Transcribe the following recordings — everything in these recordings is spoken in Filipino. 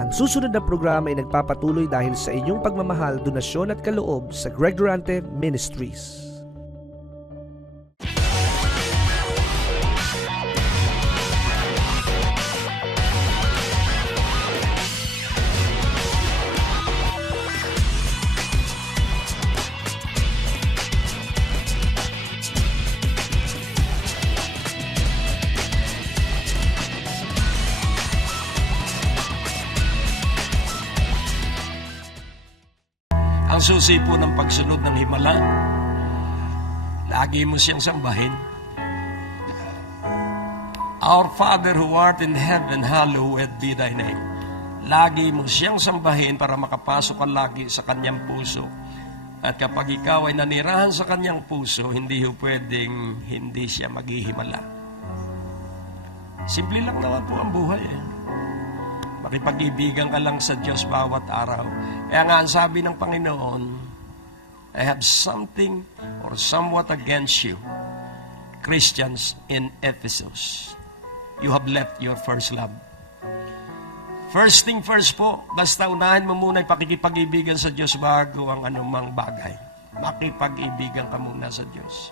Ang susunod na programa ay nagpapatuloy dahil sa inyong pagmamahal, donasyon at kaloob sa Greg Durante Ministries. Ang susi po ng pagsunod ng himala, lagi mo siyang sambahin. Our Father who art in heaven, hallowed be thy name. Lagi mo siyang sambahin para makapasok ka lagi sa kanyang puso. At kapag ikaw ay nanirahan sa kanyang puso, hindi ho pwedeng hindi siya maghihimala. Simple lang naman po ang buhay. Makipag-ibigan ka lang sa Diyos bawat araw. Kaya nga ang sabi ng Panginoon, I have something or somewhat against you, Christians in Ephesus. You have left your first love. First thing first po, basta unahin mo muna yung pakikipag-ibigan sa Diyos bago ang anumang bagay. Makipag-ibigan ka muna sa Diyos.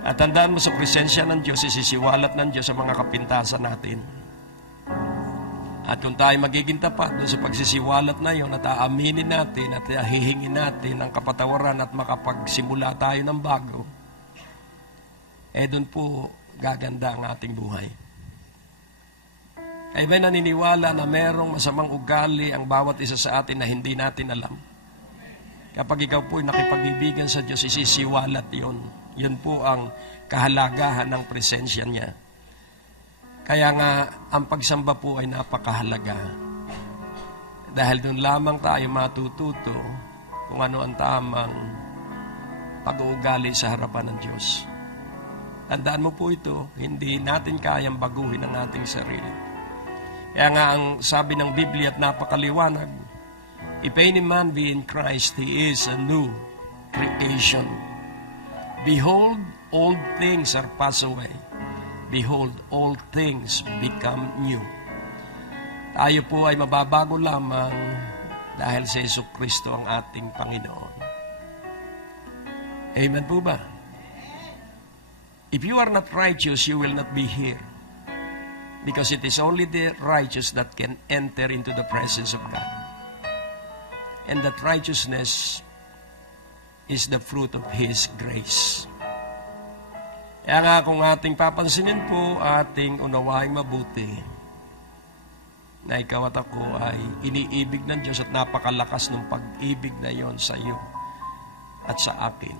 At tandaan mo sa presensya ng Diyos, isisiwalat ng Diyos sa mga kapintasan natin. At kung tayo magiging tapat doon sa pagsisiwalat na yun at aaminin natin at hihingin natin ang kapatawaran at makapagsimula tayo ng bago, doon po gaganda ang ating buhay. Ay ba'y naniniwala na merong masamang ugali ang bawat isa sa atin na hindi natin alam? Kapag ikaw po'y nakipag-ibigan sa Diyos, isisiwalat yun. Yun po ang kahalagahan ng presensya niya. Kaya nga, ang pagsamba po ay napakahalaga. Dahil doon lamang tayo matututo kung ano ang tamang pag-uugali sa harapan ng Diyos. Tandaan mo po ito, hindi natin kayang baguhin ang ating sarili. Kaya nga, ang sabi ng Biblia at napakaliwanag, if any man be in Christ, he is a new creation. Behold, old things are passed away. Behold, all things become new. Tayo po ay mababago lamang dahil sa Jesucristo ang ating Panginoon. Amen po ba? If you are not righteous, you will not be here. Because it is only the righteous that can enter into the presence of God. And that righteousness is the fruit of His grace. Kaya nga kung ating papansinin po, ating unawaing mabuti, na ikaw at ako ay iniibig ng Diyos at napakalakas ng pag-ibig na yon sa iyo at sa akin.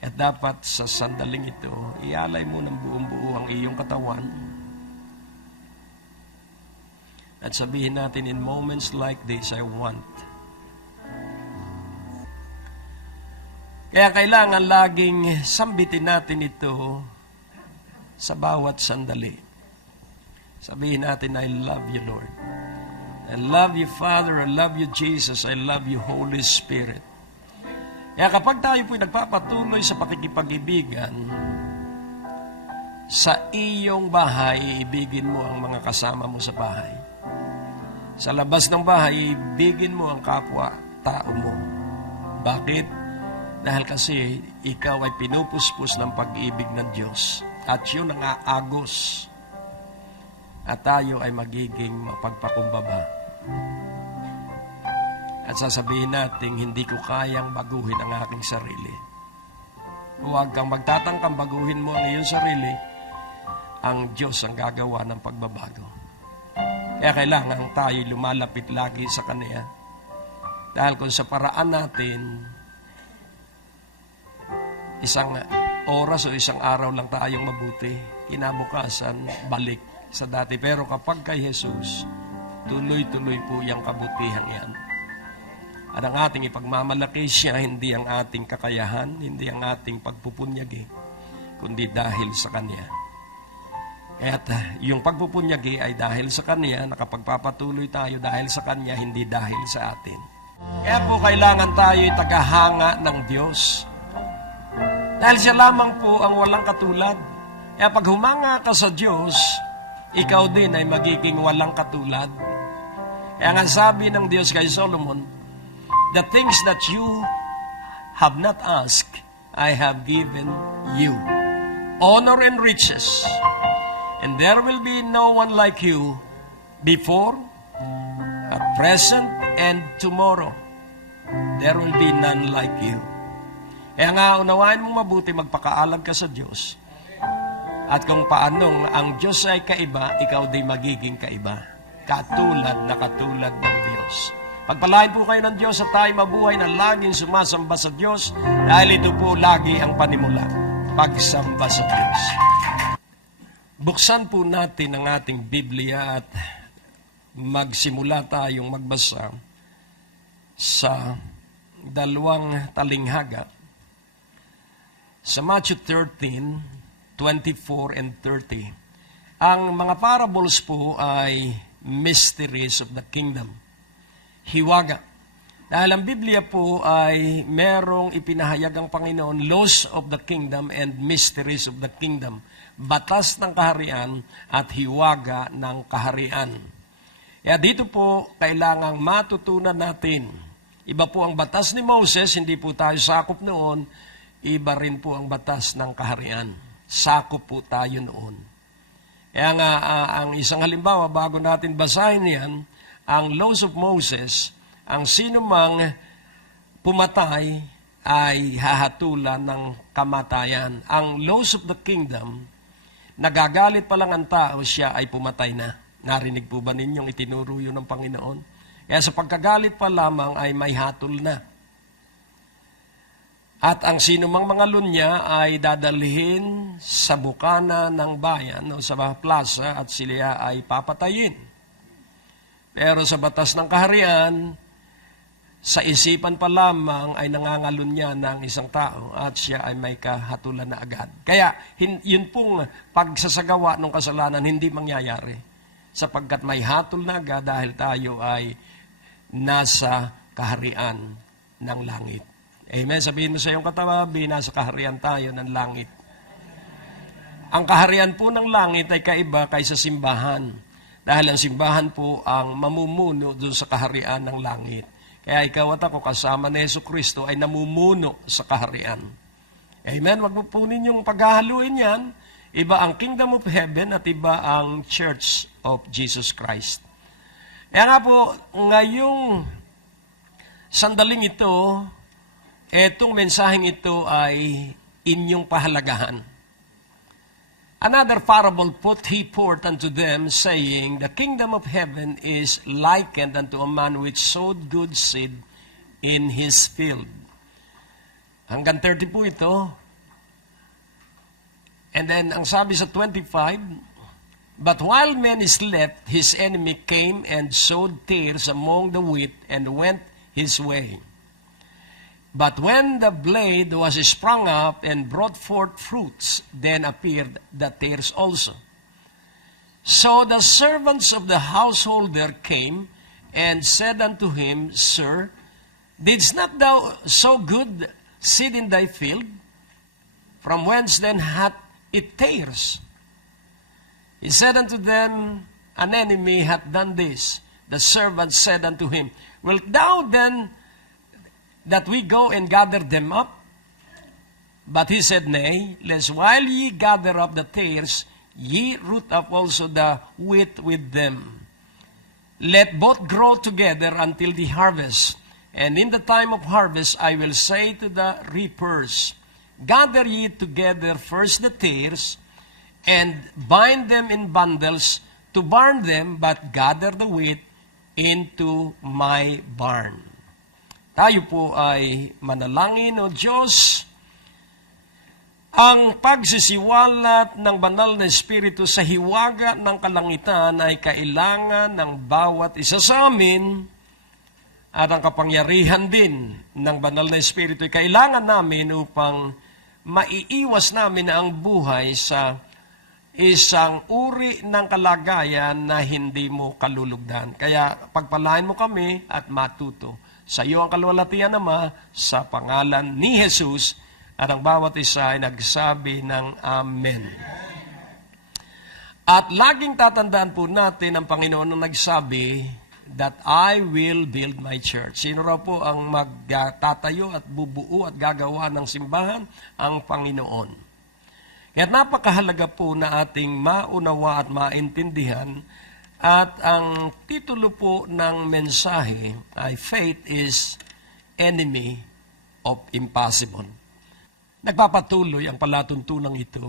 At dapat sa sandaling ito, ialay mo ng buong buo ang iyong katawan. At sabihin natin, in moments like this, I want. Kaya kailangan laging sambitin natin ito sa bawat sandali. Sabihin natin, I love you, Lord. I love you, Father. I love you, Jesus. I love you, Holy Spirit. Kaya kapag tayo po'y nagpapatuloy sa pakikipag-ibigan, sa iyong bahay, ibigin mo ang mga kasama mo sa bahay. Sa labas ng bahay, ibigin mo ang kapwa-tao mo. Bakit? Dahil kasi ikaw ay pinupuspos ng pag-ibig ng Diyos. At yun ang aagos. At tayo ay magiging mapagpakumbaba. At sasabihin natin, hindi ko kayang baguhin ang aking sarili. Huwag kang magtatangkang baguhin mo ang iyong sarili. Ang Diyos ang gagawa ng pagbabago. Kaya kailangan tayo lumalapit lagi sa Kanya. Dahil kung sa paraan natin, isang oras o isang araw lang tayong mabuti, kinabukasan, balik sa dati. Pero kapag kay Jesus, tuloy-tuloy po yung kabutihan yan. At ang ating ipagmamalaki siya, hindi ang ating kakayahan, hindi ang ating pagpupunyagi, kundi dahil sa Kanya. At yung pagpupunyagi ay dahil sa Kanya, nakapagpapatuloy tayo dahil sa Kanya, hindi dahil sa atin. Kaya po kailangan tayo'y tagahanga ng Diyos. Dahil siya lamang po ang walang katulad. Kaya pag humanga ka sa Diyos, ikaw din ay magiging walang katulad. Kaya nga sabi ng Diyos kay Solomon, the things that you have not asked, I have given you. Honor and riches. And there will be no one like you before, at present, and tomorrow. There will be none like you. Kaya nga, unawain mong mabuti, magpakaalam ka sa Diyos. At kung paanong ang Diyos ay kaiba, ikaw din magiging kaiba. Katulad ng Diyos. Pagpalain po kayo ng Diyos at tayo mabuhay na laging sumasamba sa Diyos dahil ito po lagi ang panimula, pagsamba sa Diyos. Buksan po natin ang ating Biblia at magsimula tayong magbasa sa 2 talinghaga sa Matthew 13:24 and 30. Ang mga parables po ay mysteries of the kingdom. Hiwaga. Dahil ang Biblia po ay merong ipinahayag ang Panginoon, laws of the kingdom and mysteries of the kingdom. Batas ng kaharian at hiwaga ng kaharian. Kaya dito po kailangang matutunan natin. Iba po ang batas ni Moses, hindi po tayo sakop noon. Iba rin po ang batas ng kaharian. Sakop po tayo noon. Kaya nga, ang isang halimbawa, bago natin basahin yan, ang laws of Moses, ang sino mang pumatay ay hahatulan ng kamatayan. Ang laws of the kingdom, nagagalit pa lang ang tao, siya ay pumatay na. Narinig po ba ninyong itinuro yun ng Panginoon? Kaya sa pagkagalit pa lamang ay may hatol na. At ang sino mang mga lunya ay dadalhin sa bukana ng bayan o sa plaza at sila ay papatayin. Pero sa batas ng kaharian, sa isipan pa lamang ay nangangalunya ng isang tao at siya ay may kahatulan na agad. Kaya yun pong pagsasagawa ng kasalanan hindi mangyayari sapagkat may hatol na agad dahil tayo ay nasa kaharian ng langit. Amen. Sabihin mo sa iyong katabi, nasa kaharian tayo ng langit. Ang kaharian po ng langit ay kaiba kaysa simbahan. Dahil ang simbahan po ang mamumuno doon sa kaharian ng langit. Kaya ikaw at ako kasama ni Jesucristo ay namumuno sa kaharian. Amen. Wag mo po ninyong paghahaluin yan. Iba ang kingdom of heaven at iba ang church of Jesus Christ. Kaya nga po, ngayong sandaling ito, etong mensaheng ito ay inyong pahalagahan. Another parable put he forth unto them, saying, the kingdom of heaven is likened unto a man which sowed good seed in his field. Hanggang 30 po ito. And then, ang sabi sa 25, but while many slept, his enemy came and sowed tares among the wheat and went his way. But when the blade was sprung up and brought forth fruits, then appeared the tares also. So the servants of the householder came and said unto him, Sir, didst not thou sow good seed in thy field? From whence then hath it tares? He said unto them, An enemy hath done this. The servants said unto him, Wilt thou then that we go and gather them up? But he said, Nay, lest while ye gather up the tares, ye root up also the wheat with them. Let both grow together until the harvest. And in the time of harvest I will say to the reapers, Gather ye together first the tares, and bind them in bundles to burn them, but gather the wheat into my barn. Tayo po ay manalangin, O Diyos. Ang pagsisiwalat ng banal na Espiritu sa hiwaga ng kalangitan ay kailangan ng bawat isa sa amin at ang kapangyarihan din ng banal na Espiritu ay kailangan namin upang maiiwas namin ang buhay sa isang uri ng kalagayan na hindi mo kalulugdan. Kaya pagpalain mo kami at matuto. Sa iyo ang kalwalhatian, Ama, sa pangalan ni Jesus, at ang bawat isa ay nagsabi ng Amen. At laging tatandaan po natin ang Panginoon na nagsabi that I will build my church. Sino raw po ang magtatayo at bubuo at gagawa ng simbahan? Ang Panginoon. Kaya napakahalaga po na ating maunawa at maintindihan. At ang titulo po ng mensahe ay Faith is Enemy of Impossible. Nagpapatuloy ang palatuntunang ito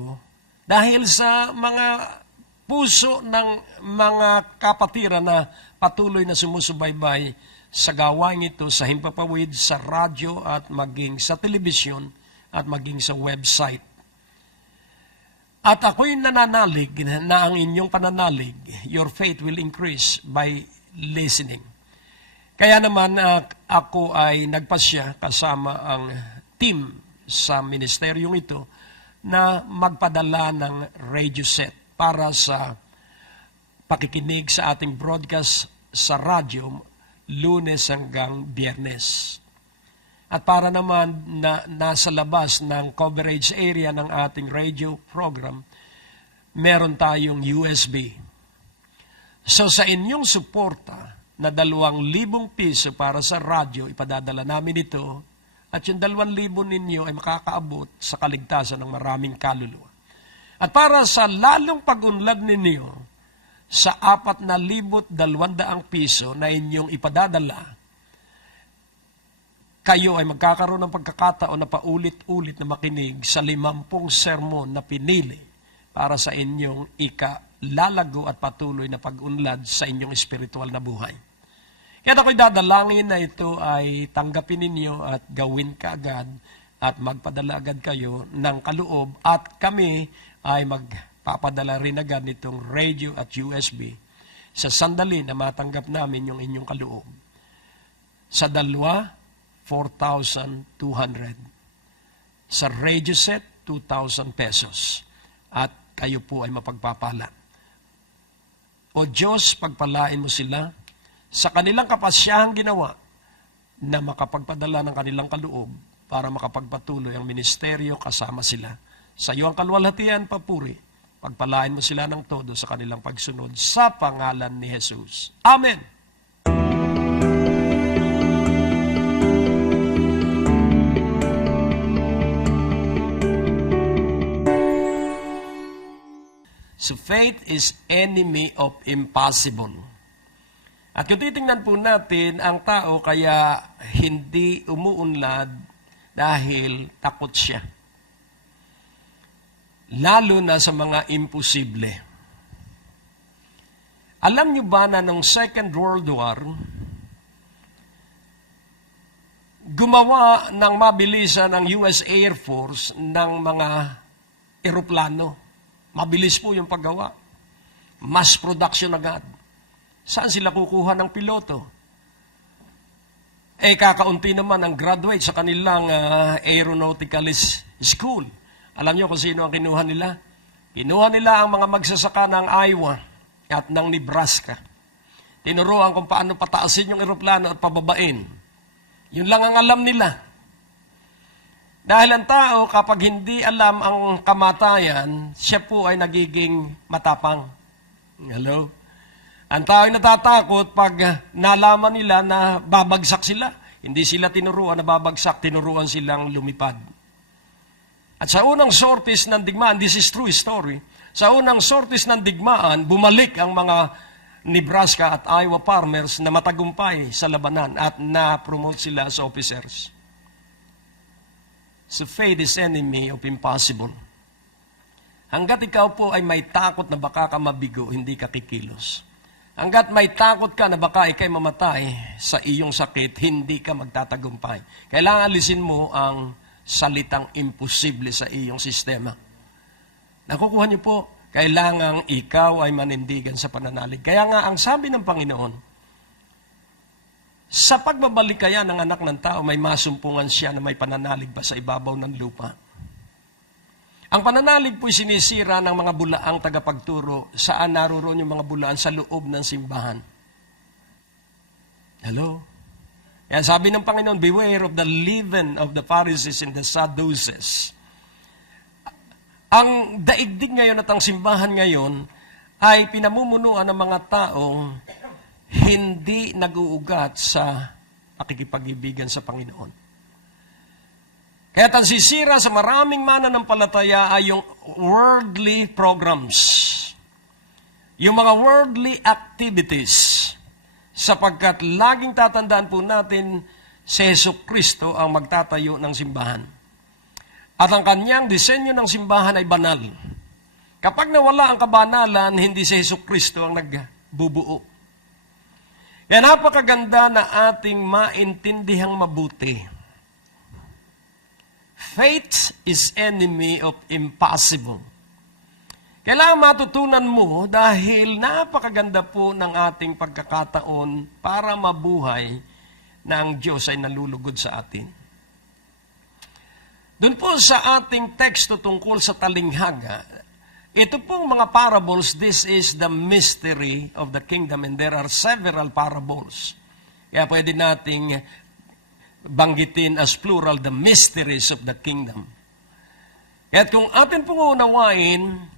dahil sa mga puso ng mga kapatiran na patuloy na sumusubaybay sa gawain ito sa himpapawid, sa radyo at maging sa telebisyon at maging sa website. At ako'y nananalig na ang inyong pananalig, your faith will increase by listening. Kaya naman ako ay nagpasya kasama ang team sa ministeryong ito na magpadala ng radio set para sa pakikinig sa ating broadcast sa radyo Lunes hanggang Biyernes. At para naman na nasa labas ng coverage area ng ating radio program, meron tayong USB. So sa inyong suporta na 2,000 piso para sa radyo, ipadadala namin ito at yung 2,000 ninyo ay makakaabot sa kaligtasan ng maraming kaluluwa. At para sa lalong pag-unlad ninyo sa 4,200 piso na inyong ipadadala, kayo ay magkakaroon ng pagkakataon na paulit-ulit na makinig sa 50 sermon na pinili para sa inyong ikalalago at patuloy na pag-unlad sa inyong espiritual na buhay. Kaya ako'y dadalangin na ito ay tanggapin ninyo at gawin kaagad at magpadala agad kayo ng kaloob at kami ay magpapadala rin agad nitong radio at USB sa sandali na matanggap namin yung inyong kaloob. Sa 4,200. Sa radio set, 2,000 pesos. At kayo po ay mapagpapala. O Diyos, pagpalain mo sila sa kanilang kapasyahang ginawa na makapagpadala ng kanilang kaloob para makapagpatuloy ang ministeryo kasama sila. Sa iyo ang kalwalhatian, papuri. Pagpalain mo sila ng todo sa kanilang pagsunod sa pangalan ni Jesus. Amen! So faith is enemy of impossible. At kung titingnan po natin, ang tao kaya hindi umuunlad dahil takot siya. Lalo na sa mga imposible. Alam niyo ba na noong Second World War, gumawa ng mabilisan ang US Air Force ng mga eroplano. Mabilis po yung paggawa. Mass production agad. Saan sila kukuha ng piloto? Kakaunti naman ang graduate sa kanilang aeronautical school. Alam niyo kung sino ang kinuha nila? Kinuha nila ang mga magsasaka ng Iowa at ng Nebraska. Tinuruan kung paano pataasin yung eroplano at pababain. Yun lang ang alam nila. Dahil ang tao, kapag hindi alam ang kamatayan, siya po ay nagiging matapang. Hello? Ang tao ay natatakot pag nalaman nila na babagsak sila. Hindi sila tinuruan na babagsak, tinuruan silang lumipad. At sa unang sortis ng digmaan, this is true story, sa unang sortis ng digmaan, bumalik ang mga Nebraska at Iowa farmers na matagumpay sa labanan at na-promote sila sa officers. So faith is enemy of impossible. Hanggat ikaw po ay may takot na baka ka mabigo, hindi ka kikilos. Hanggat may takot ka na baka ikay mamatay sa iyong sakit, hindi ka magtatagumpay. Kailangan alisin mo ang salitang imposible sa iyong sistema. Nakukuha niyo po, kailangang ikaw ay manindigan sa pananalig. Kaya nga, ang sabi ng Panginoon, sa pagbabalik kaya ng anak ng tao, may masumpungan siya na may pananalig pa sa ibabaw ng lupa. Ang pananalig po'y sinisira ng mga bulaang tagapagturo. Saan naroon yung mga bulaan? Sa loob ng simbahan. Hello? Kaya sabi ng Panginoon, beware of the leaven of the Pharisees and the Sadducees. Ang daigdig ngayon at ang simbahan ngayon ay pinamumunuan ng mga taong hindi nag-uugat sa pakikipag-ibigan sa Panginoon. Kaya tansisira sa maraming mananampalataya ay yung worldly programs, yung mga worldly activities, sapagkat laging tatandaan po natin si Jesucristo ang magtatayo ng simbahan. At ang kanyang disenyo ng simbahan ay banal. Kapag nawala ang kabanalan, hindi si Jesucristo ang nagbubuo. Kaya napakaganda na ating maintindihang mabuti. Faith is enemy of impossible. Kailangan matutunan mo dahil napakaganda po ng ating pagkakataon para mabuhay na ang Diyos ay nalulugod sa atin. Doon po sa ating teksto tungkol sa talinghaga, ito pong mga parables, this is the mystery of the kingdom and there are several parables. Kaya pwede nating banggitin as plural the mysteries of the kingdom. At kung atin pong unawain,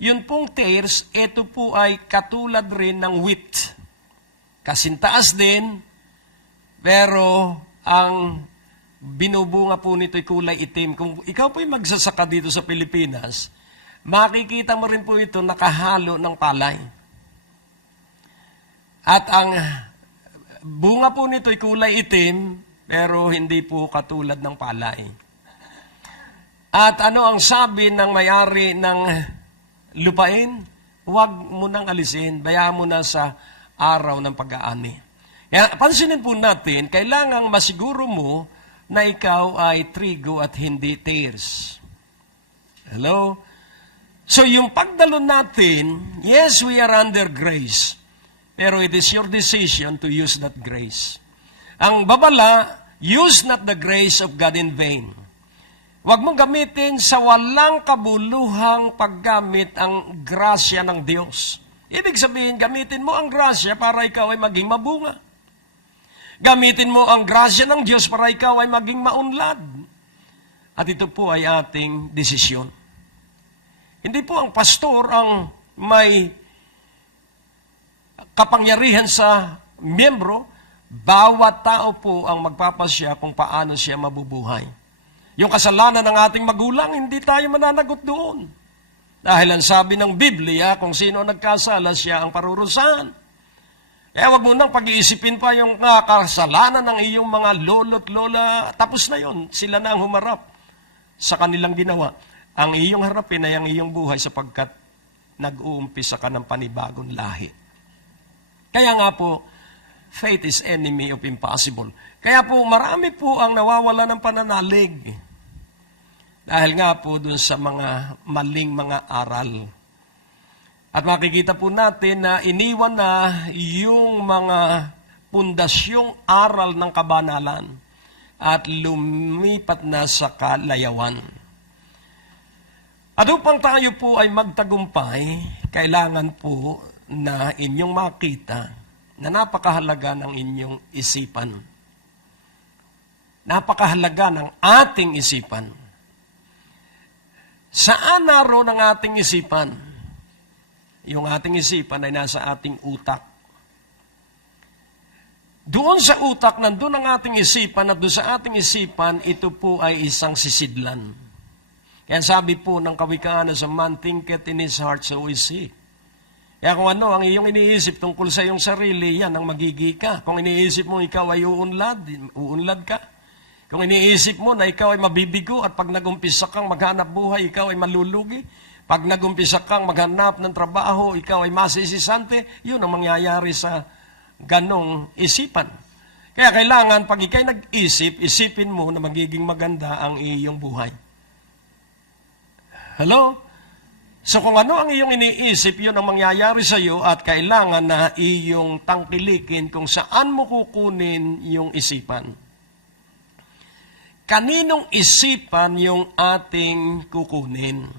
yun pong tares, ito po ay katulad rin ng wheat. Kasintaas din, pero ang binubunga po nito ay kulay itim. Kung ikaw po ay magsasaka dito sa Pilipinas, makikita mo rin po ito nakahalo ng palay. At ang bunga po nito ay kulay itim, pero hindi po katulad ng palay. At ano ang sabi ng may-ari ng lupain? Huwag mo nang alisin, bayaan mo na sa araw ng pag-aani. Kaya pansinin po natin, kailangang masiguro mo na ikaw ay trigo at hindi tares. Hello? So yung pagdalo natin, yes, we are under grace. Pero it is your decision to use that grace. Ang babala, use not the grace of God in vain. Huwag mong gamitin sa walang kabuluhang paggamit ang grasya ng Diyos. Ibig sabihin, gamitin mo ang grasya para ikaw ay maging mabunga. Gamitin mo ang grasya ng Diyos para ikaw ay maging maunlad. At ito po ay ating desisyon. Hindi po ang pastor ang may kapangyarihan sa miyembro, bawat tao po ang magpapasya kung paano siya mabubuhay. Yung kasalanan ng ating magulang, hindi tayo mananagot doon. Dahil ang sabi ng Biblia, kung sino nagkasala, siya ang parurusahan. Kaya wag mo nang pag-iisipin pa yung kasalanan ng iyong mga lolo't lola. Tapos na yon, sila na ang humarap sa kanilang ginawa. Ang iyong harapin ay ang iyong buhay sapagkat nag-uumpisa ka ng panibagong lahi. Kaya nga po, faith is enemy of impossible. Kaya po, marami po ang nawawala ng pananalig. Dahil nga po dun sa mga maling mga aral. At makikita po natin na iniwan na yung mga pundasyong aral ng kabanalan at lumipat na sa kalayawan. At upang tayo po ay magtagumpay, kailangan po na inyong makita na napakahalaga ng inyong isipan. Napakahalaga ng ating isipan. Saan naroon ang ating isipan? Yung ating isipan ay nasa ating utak. Doon sa utak, nandun ang ating isipan at doon sa ating isipan, ito po ay isang sisidlan. Kaya sabi po ng kawikaan sa man thinketh in his heart, so is he. Kaya kung ano ang iyong iniisip tungkol sa iyong sarili, yan ang magigi ka. Kung iniisip mo ikaw ay uunlad ka. Kung iniisip mo na ikaw ay mabibigo at pag nagumpisa kang maghanap buhay, ikaw ay malulugi. Pag nagumpisa kang maghanap ng trabaho, ikaw ay masisisante, yun ang mangyayari sa ganong isipan. Kaya kailangan, pag ikay nag-isip, isipin mo na magiging maganda ang iyong buhay. Hello? So kung ano ang iyong iniisip, yun ang mangyayari sa iyo at kailangan na iyong tangkilikin kung saan mo kukunin yung isipan. Kaninong isipan yung ating kukunin?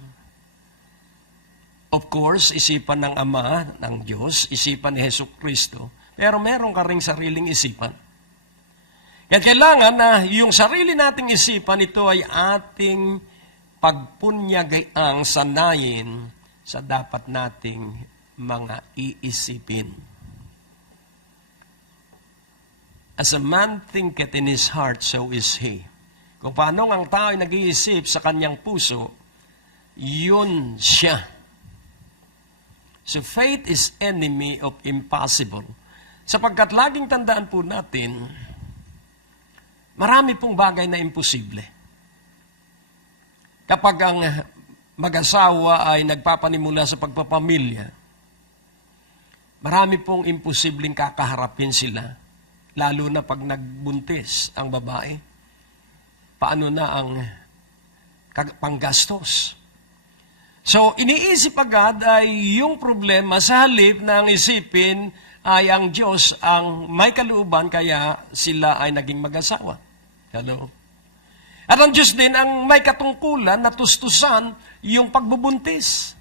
Of course, isipan ng Ama, ng Diyos, isipan ni Jesucristo, pero meron ka ring sariling isipan. Kaya kailangan na yung sarili nating isipan, ito ay ating pagpunyagayang sanayin sa dapat nating mga iisipin. As a man thinketh in his heart, so is he. Kung paano ang tao ay nag-iisip sa kanyang puso, yun siya. So faith is enemy of impossible. Sapagkat laging tandaan po natin, marami pong bagay na imposible. Kapag ang mag-asawa ay nagpapanimula sa pagpapamilya, marami pong imposibleng kakaharapin sila, lalo na pag nagbuntis ang babae. Paano na ang panggastos? So, iniisip agad ay yung problema sa halip na ang isipin ay ang Diyos ang may kalooban kaya sila ay naging mag-asawa. Hello? At ang Diyos din ang may katungkulan na tustusan yung pagbubuntis.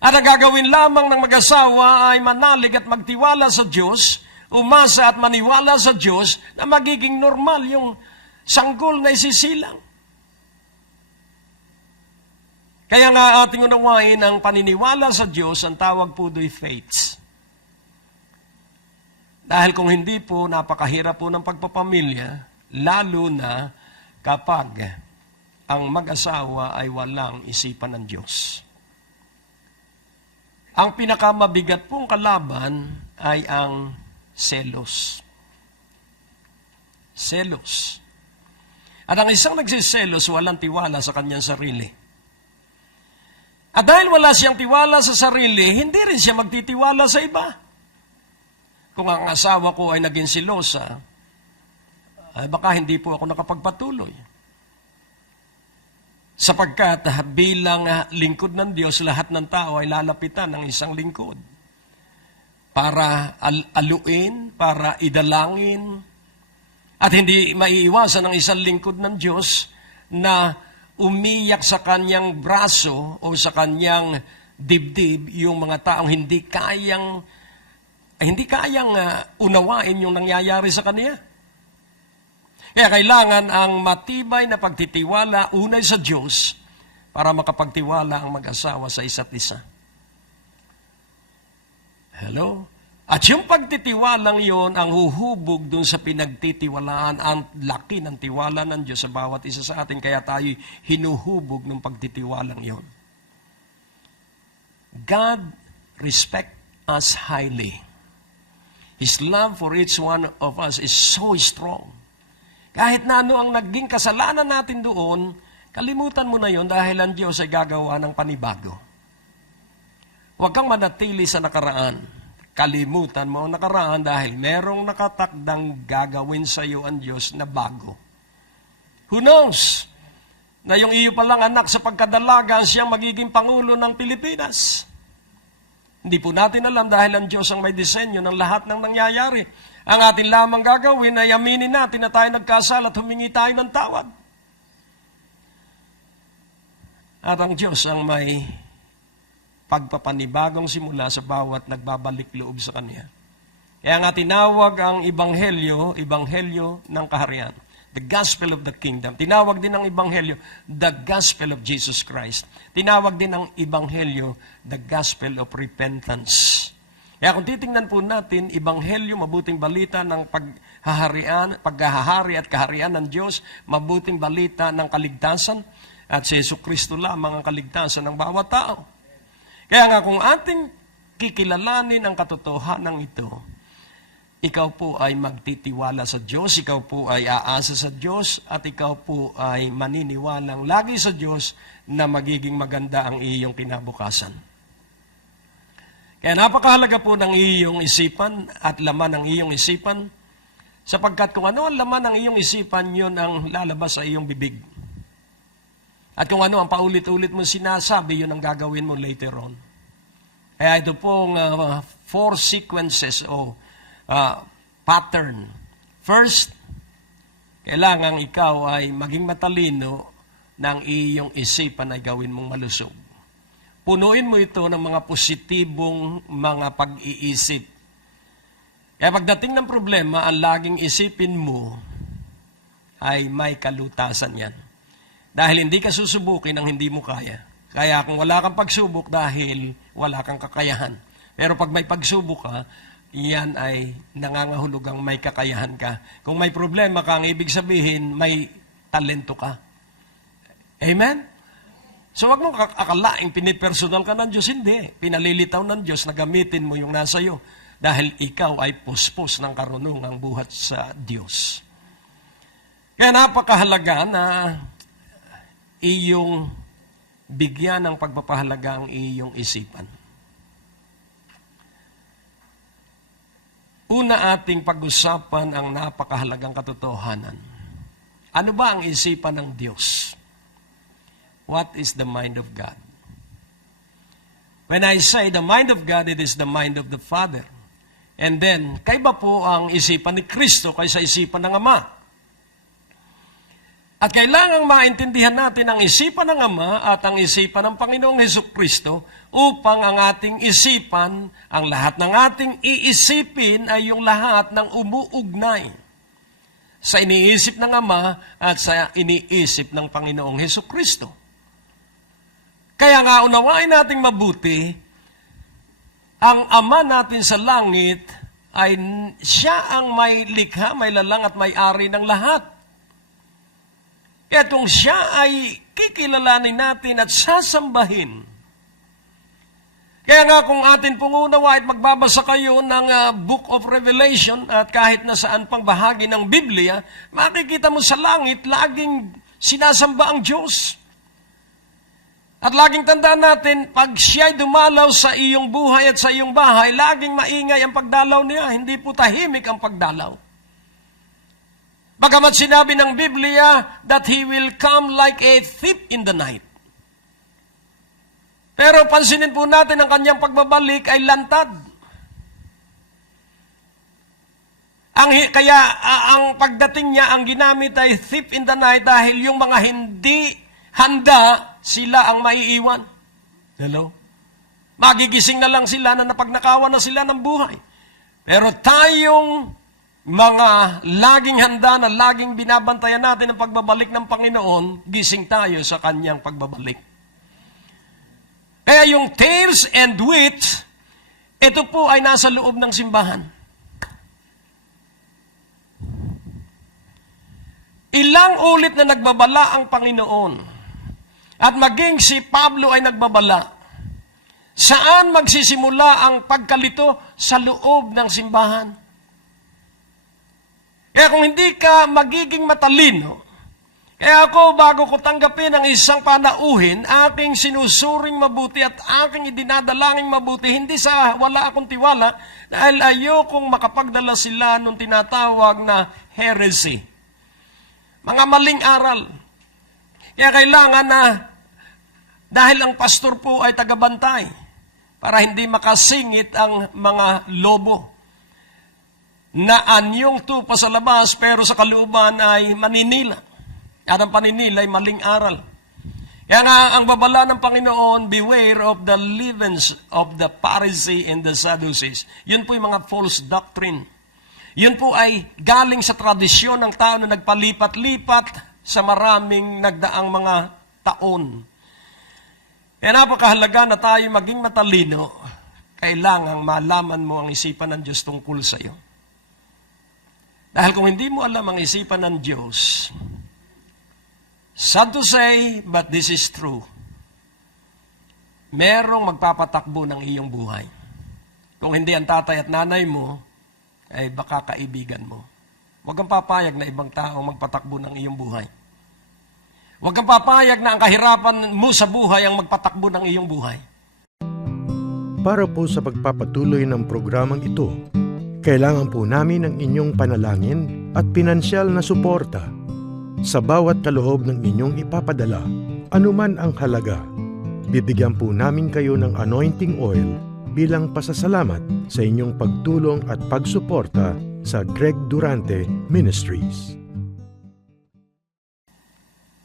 At ang gagawin lamang ng mag-asawa ay manalig at magtiwala sa Diyos, umasa at maniwala sa Diyos na magiging normal yung sanggol na isisilang. Kaya nga ating unawain ang paniniwala sa Diyos, ang tawag po do'y faith. Dahil kung hindi po, napakahirap po ng pagpapamilya, lalo na kapag ang mag-asawa ay walang isipan ng Diyos. Ang pinakamabigat pong kalaban ay ang selos. Selos. At ang isang nagsiselos, walang tiwala sa kanyang sarili. At dahil wala siyang tiwala sa sarili, hindi rin siya magtitiwala sa iba. Kung ang asawa ko ay naging silosa, ay baka hindi po ako nakapagpatuloy. Sapagkat bilang lingkod ng Diyos, lahat ng tao ay lalapitan ng isang lingkod. Para aluin, para idalangin, at hindi maiiwasan ng isang lingkod ng Diyos na umiyak sa kanyang braso o sa kanyang dibdib yung mga taong hindi kayang unawain yung nangyayari sa kanya. Kaya kailangan ang matibay na pagtitiwala unay sa Diyos para makapagtiwala ang mag-asawa sa isa't isa. Hello? At yung pagtitiwalang yon ang huhubog dun sa pinagtitiwalaan, ang laki ng tiwala ng Diyos sa bawat isa sa atin, kaya tayo hinuhubog ng pagtitiwalang yon. God respect us highly. His love for each one of us is so strong. Kahit na ano ang naging kasalanan natin doon, kalimutan mo na yon dahil ang Diyos ay gagawa ng panibago. Huwag kang manatili sa nakaraan. Kalimutan mo ang nakaraan dahil merong nakatakdang gagawin sa iyo ang Diyos na bago. Who knows? Na yung iyo palang anak sa pagkadalaga siyang magiging Pangulo ng Pilipinas. Hindi po natin alam dahil ang Diyos ang may disenyo ng lahat ng nangyayari. Ang atin lamang gagawin ay aminin natin na tayo nagkasala at humingi tayo ng tawad. At ang Diyos ang may pagpapanibagong simula sa bawat nagbabalik loob sa Kanya. Kaya nga tinawag ang Ebanghelyo ng kaharian. The Gospel of the Kingdom. Tinawag din ang Ebanghelyo, the Gospel of Jesus Christ. Tinawag din ang Ebanghelyo, the Gospel of Repentance. Kaya kung titingnan po natin, Ebanghelyo, mabuting balita ng paghahari at kaharian ng Diyos, mabuting balita ng kaligtasan, at si Jesucristo lamang ang kaligtasan ng bawat tao. Kaya nga kung ating kikilalanin ang katotohanan ito, ikaw po ay magtitiwala sa Diyos, ikaw po ay aasa sa Diyos, at ikaw po ay maniniwalang lagi sa Diyos na magiging maganda ang iyong kinabukasan. Kaya napakahalaga po ng iyong isipan at laman ng iyong isipan, sapagkat kung ano ang laman ng iyong isipan, yun ang lalabas sa iyong bibig. At kung ano ang paulit-ulit mo sinasabi, yun ang gagawin mo later on. Kaya ito pong 4 sequences o pattern. First, kailangan ikaw ay maging matalino ng iyong isipan ay gawin mong malusog. Punuin mo ito ng mga positibong mga pag-iisip. Kaya pagdating ng problema, ang laging isipin mo ay may kalutasan yan. Dahil hindi ka susubukin ang hindi mo kaya. Kaya kung wala kang pagsubok dahil wala kang kakayahan. Pero pag may pagsubok ka, iyan ay nangangahulugang may kakayahan ka. Kung may problema ka, ang ibig sabihin, may talento ka. Amen? So wag mo akalaing pinipersonal ka ng Diyos. Hindi. Pinalilitaw ng Diyos na gamitin mo yung nasa iyo. Dahil ikaw ay puspos ng karunungang buhat sa Diyos. Kaya napakahalaga na iyong bigyan ng pagpapahalaga ang iyong isipan. Una ating pag-usapan ang napakahalagang katotohanan. Ano ba ang isipan ng Diyos? What is the mind of God? When I say the mind of God, it is the mind of the Father. And then, kaiba po ang isipan ni Kristo kaysa isipan ng Ama. At kailangang maintindihan natin ang isipan ng Ama at ang isipan ng Panginoong Hesukristo upang ang ating isipan, ang lahat ng ating iisipin ay yung lahat ng umuugnay sa iniisip ng Ama at sa iniisip ng Panginoong Hesukristo. Kaya nga unawain nating mabuti, ang Ama natin sa langit ay siya ang may likha, may lalang at may ari ng lahat. Kaya kung siya ay kikilalanin natin at sasambahin, kaya nga kung atin pong unawa at magbabasa kayo ng Book of Revelation at kahit na saan pang bahagi ng Biblia, makikita mo sa langit, laging sinasamba ang Diyos. At laging tandaan natin, pag siya'y dumalaw sa iyong buhay at sa iyong bahay, laging maingay ang pagdalaw niya, hindi po tahimik ang pagdalaw. Bagamat sinabi ng Biblia that He will come like a thief in the night. Pero pansinin po natin ang kanyang pagbabalik ay lantad. Kaya ang pagdating niya, ang ginamit ay thief in the night dahil yung mga hindi handa, sila ang maiiwan. Hello? Magigising na lang sila na napagnakawan na sila ng buhay. Pero tayong mga laging handa na laging binabantayan natin ang pagbabalik ng Panginoon, gising tayo sa kanyang pagbabalik. Kaya yung tares and wheat, ito po ay nasa loob ng simbahan. Ilang ulit na nagbabala ang Panginoon at maging si Pablo ay nagbabala. Saan magsisimula ang pagkalito? Sa loob ng simbahan. Kaya kung hindi ka magiging matalino, kaya ako bago ko tanggapin ang isang panauhin, aking sinusuring mabuti at aking idinadalangin mabuti, hindi sa wala akong tiwala, dahil ayokong makapagdala sila nung tinatawag na heresy. Mga maling aral. Kaya kailangan na, dahil ang pastor po ay tagabantay, para hindi makasingit ang mga lobo na anyong tupa sa labas pero sa kalooban ay maninila. At ang paninila ay maling aral. Kaya nga ang babala ng Panginoon, beware of the leavens of the Pharisee and the Sadducees. Yun po yung mga false doctrine. Yun po ay galing sa tradisyon ng tao na nagpalipat-lipat sa maraming nagdaang mga taon. Kaya napakahalaga na tayo maging matalino. Kailangang malaman mo ang isipan ng Diyos tungkol sa iyo. Dahil kung hindi mo alam ang isipan ng Diyos, sad to say, but this is true, merong magpapatakbo ng iyong buhay. Kung hindi ang tatay at nanay mo, ay baka kaibigan mo. Huwag kang papayag na ibang tao magpatakbo ng iyong buhay. Huwag kang papayag na ang kahirapan mo sa buhay ang magpatakbo ng iyong buhay. Para po sa pagpapatuloy ng programang ito, kailangan po namin ng inyong panalangin at pinansyal na suporta. Sa bawat kaloob ng inyong ipapadala, anuman ang halaga, bibigyan po namin kayo ng anointing oil bilang pasasalamat sa inyong pagtulong at pagsuporta sa Greg Durante Ministries.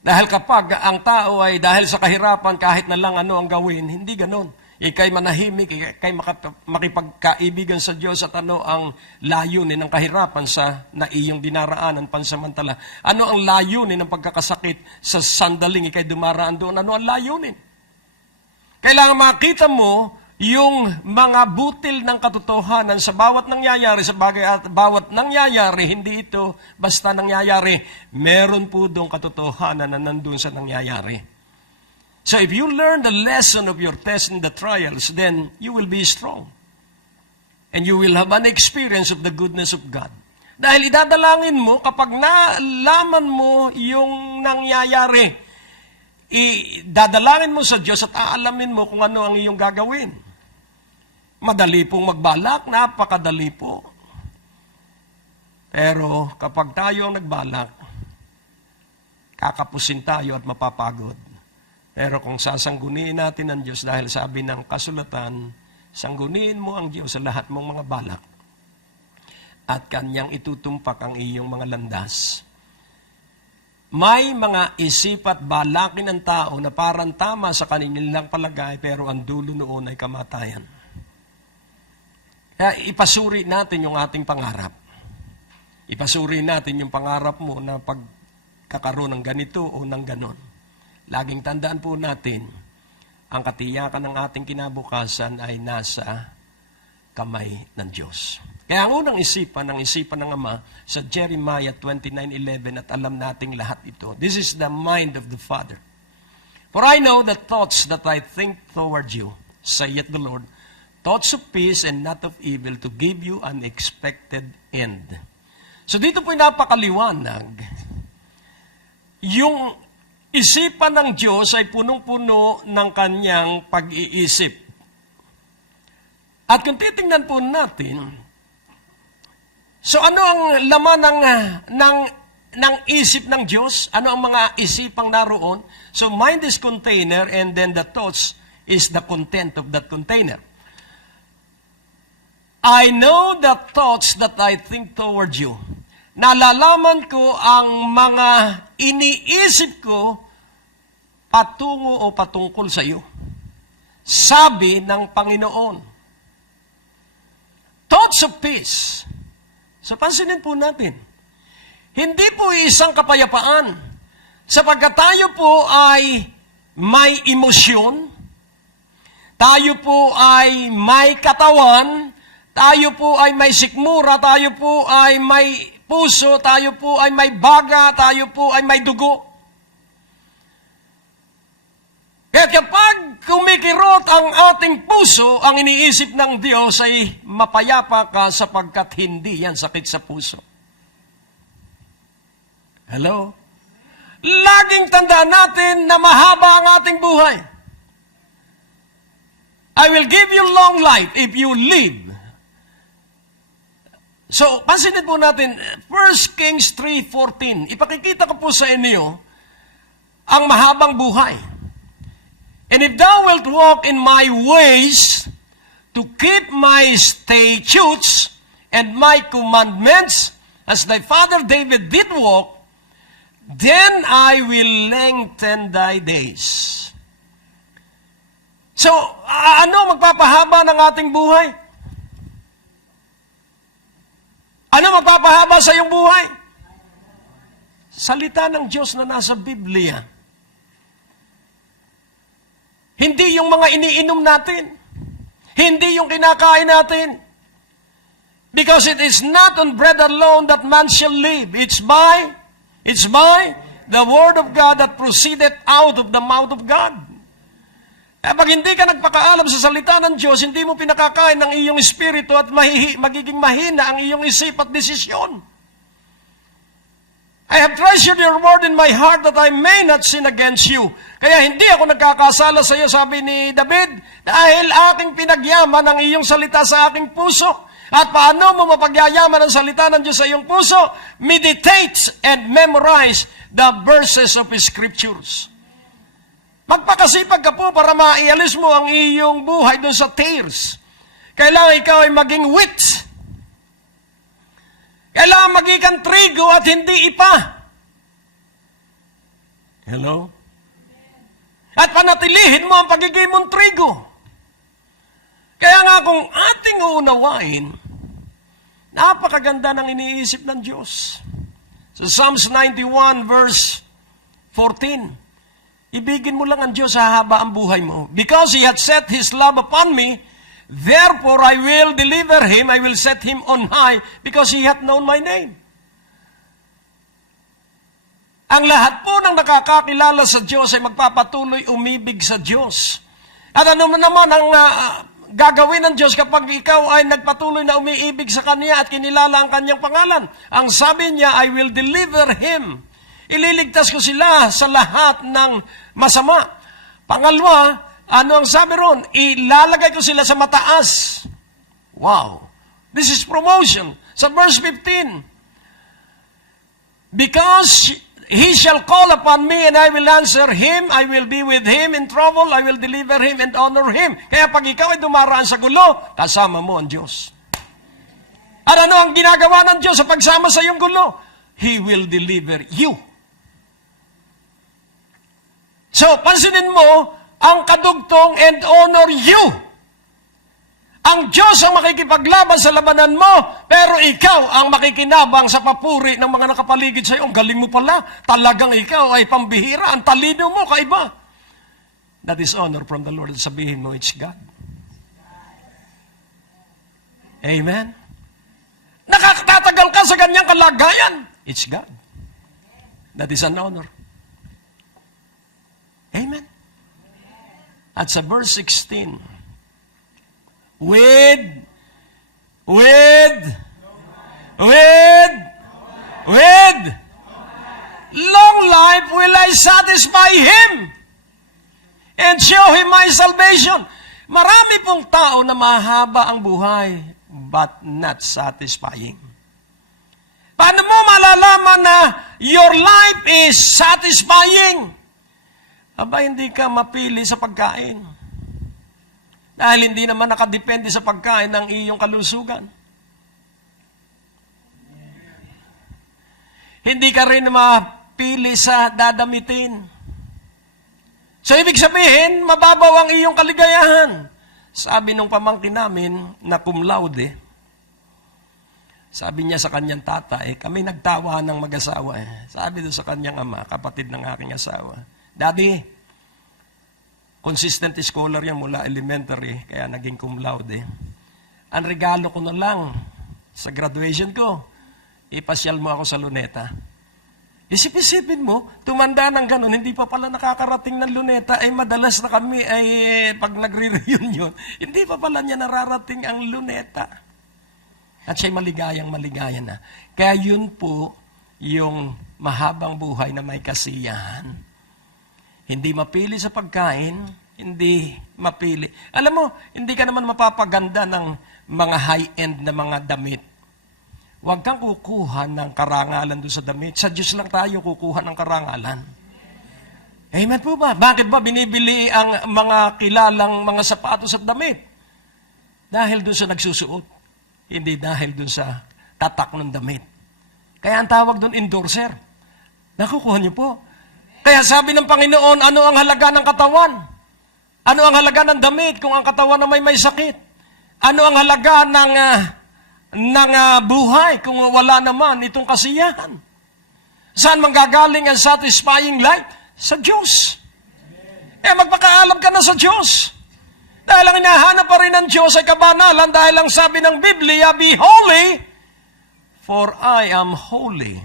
Dahil kapag ang tao ay dahil sa kahirapan kahit na lang ano ang gawin, hindi ganon. Ika'y manahimik, ika'y makipagkaibigan sa Diyos at ano ang layunin ng kahirapan sa na iyong dinaraanan pansamantala. Ano ang layunin ng pagkakasakit sa sandaling ika'y dumaraan doon? Ano ang layunin? Kailangan makita mo yung mga butil ng katotohanan sa bawat nangyayari, sa bagay at bawat nangyayari, hindi ito basta nangyayari. Meron po doong katotohanan na nandun sa nangyayari. So if you learn the lesson of your test and the trials, then you will be strong. And you will have an experience of the goodness of God. Dahil idadalangin mo, kapag nalaman mo yung nangyayari, dadalangin mo sa Diyos at aalamin mo kung ano ang iyong gagawin. Madali pong magbalak, napakadali po. Pero kapag tayo ang nagbalak, kakapusin tayo at mapapagod. Pero kung sasangguniin natin ang Diyos, dahil sabi ng kasulatan, sangguniin mo ang Diyos sa lahat mong mga balak at Kanyang itutumpak ang iyong mga landas. May mga isip at balakin ng tao na parang tama sa kanilang palagay, pero ang dulo noon ay kamatayan. Kaya ipasuri natin yung ating pangarap. Ipasuri natin yung pangarap mo na pagkakaroon ng ganito o ng ganon. Laging tandaan po natin, ang katiyakan ng ating kinabukasan ay nasa kamay ng Diyos. Kaya ang unang isipan, ang isipan ng Ama, sa Jeremiah 29:11, at alam nating lahat ito. This is the mind of the Father. For I know the thoughts that I think toward you, saith the Lord, thoughts of peace and not of evil, to give you an expected end. So dito po'y napakaliwanag. Yung isipan ng Diyos ay punong-puno ng Kanyang pag-iisip. At kung titingnan po natin, so ano ang laman ng isip ng Diyos? Ano ang mga isipang naroon? So mind is container, and then the thoughts is the content of that container. I know the thoughts that I think toward you. Nalalaman ko ang mga iniisip ko patungo o patungkol sa iyo. Sabi ng Panginoon. Thoughts of peace. So pansinin po natin, hindi po isang kapayapaan, sapagkat tayo po ay may emosyon, tayo po ay may katawan, tayo po ay may sikmura, tayo po ay may puso, tayo po ay may baga, tayo po ay may dugo. Kaya kapag kumikirot ang ating puso, ang iniisip ng Diyos ay mapayapa ka sapagkat hindi yan sakit sa puso. Hello? Laging tandaan natin na mahaba ang ating buhay. I will give you long life if you live. So, pansinin po natin, 1 Kings 3:14, ipakikita ko po sa inyo ang mahabang buhay. And if thou wilt walk in my ways, to keep my statutes and my commandments, as thy father David did walk, then I will lengthen thy days. So, ano magpapahaba ng ating buhay? Ano magpapahaba sa iyong buhay? Salita ng Diyos na nasa Biblia. Hindi yung mga iniinom natin. Hindi yung kinakain natin. Because it is not on bread alone that man shall live. It's by the word of God that proceedeth out of the mouth of God. Pag hindi ka nagpakaalam sa salita ng Diyos, hindi mo pinakakain ng iyong espiritu at magiging mahina ang iyong isip at desisyon. I have treasured your word in my heart that I may not sin against you. Kaya hindi ako nagkakasala sa iyo, sabi ni David, dahil aking pinagyaman ang iyong salita sa aking puso. At paano mo mapagyayaman ang salita ng Diyos sa iyong puso? Meditate and memorize the verses of His Scriptures. Magpakasipag ka po para maialis mo ang iyong buhay doon sa tears. Kailangan ikaw ay maging wheat. Kailangan maging kang trigo at hindi ipa. Hello? At panatilihin mo ang pagiging mong trigo. Kaya nga kung ating uunawain, napakaganda ng iniisip ng Diyos. Sa Psalms 91 verse 14, ibigin mo lang ang Diyos sa haba ang buhay mo. Because He hath set His love upon me, therefore I will deliver him, I will set him on high, because he hath known my name. Ang lahat po ng nakakakilala sa Diyos ay magpapatuloy umibig sa Diyos. At ano naman ang gagawin ng Diyos kapag ikaw ay nagpatuloy na umiibig sa Kanya at kinilala ang Kanyang pangalan? Ang sabi niya, I will deliver him. Ililigtas ko sila sa lahat ng masama. Pangalawa, ano ang sabi ron? Ilalagay ko sila sa mataas. Wow. This is promotion. Sa verse 15, because he shall call upon me and I will answer him, I will be with him in trouble, I will deliver him and honor him. Kaya pag ikaw ay dumaraan sa gulo, kasama mo ang Diyos. At ano ang ginagawa ng Diyos sa pagsama sa iyong gulo? He will deliver you. So, pansinin mo, ang kadugtong and honor you. Ang Diyos ang makikipaglaban sa labanan mo, pero ikaw ang makikinabang sa papuri ng mga nakapaligid sa iyo. Ang galing mo pala, talagang ikaw ay pambihira, ang talino mo, kaiba. That is honor from the Lord. Sabihin mo, it's God. Amen? Nakakatatagal ka sa ganyang kalagayan, it's God. That is an honor. Amen? At sa verse 16, with long life will I satisfy him and show him my salvation. Marami pong tao na mahaba ang buhay, but not satisfying. Paano mo malalaman na your life is satisfying? Aba, hindi ka mapili sa pagkain. Dahil hindi naman nakadepende sa pagkain ng iyong kalusugan. Hindi ka rin mapili sa dadamitin. So, ibig sabihin, mababaw ang iyong kaligayahan. Sabi nung pamangkin namin na cum laude, sabi niya sa kanyang tatay, kami nagtawa ng mag-asawa. Sabi doon sa kanyang ama, kapatid ng aking asawa, Daddy, consistent scholar yan mula elementary, kaya naging cum laude. Ang regalo ko na lang sa graduation ko, ipasyal mo ako sa Luneta. Isip-isipin mo, tumanda ng ganun, hindi pa pala nakakarating ng Luneta, ay madalas na kami ay pag nagre-reunion, hindi pa pala niya nararating ang Luneta. At siya'y maligaya na. Kaya yun po yung mahabang buhay na may kasiyahan. Hindi mapili sa pagkain, hindi mapili. Alam mo, hindi ka naman mapapaganda ng mga high-end na mga damit. Huwag kang kukuha ng karangalan doon sa damit. Sa Diyos lang tayo kukuha ng karangalan. Amen po ba? Bakit ba binibili ang mga kilalang mga sapatos at damit? Dahil doon sa nagsusuot. Hindi dahil doon sa tatak ng damit. Kaya ang tawag doon, endorser. Nakukuha niyo po. Kaya sabi ng Panginoon, ano ang halaga ng katawan? Ano ang halaga ng damit kung ang katawan na may sakit? Ano ang halaga ng buhay kung wala naman itong kasiyahan? Saan manggagaling ang satisfying life? Sa Diyos. Magpakaalam ka na sa Diyos. Dahil ang hinahanap pa rin ng Diyos ay kabanalan dahil ang sabi ng Biblia, be holy, for I am holy.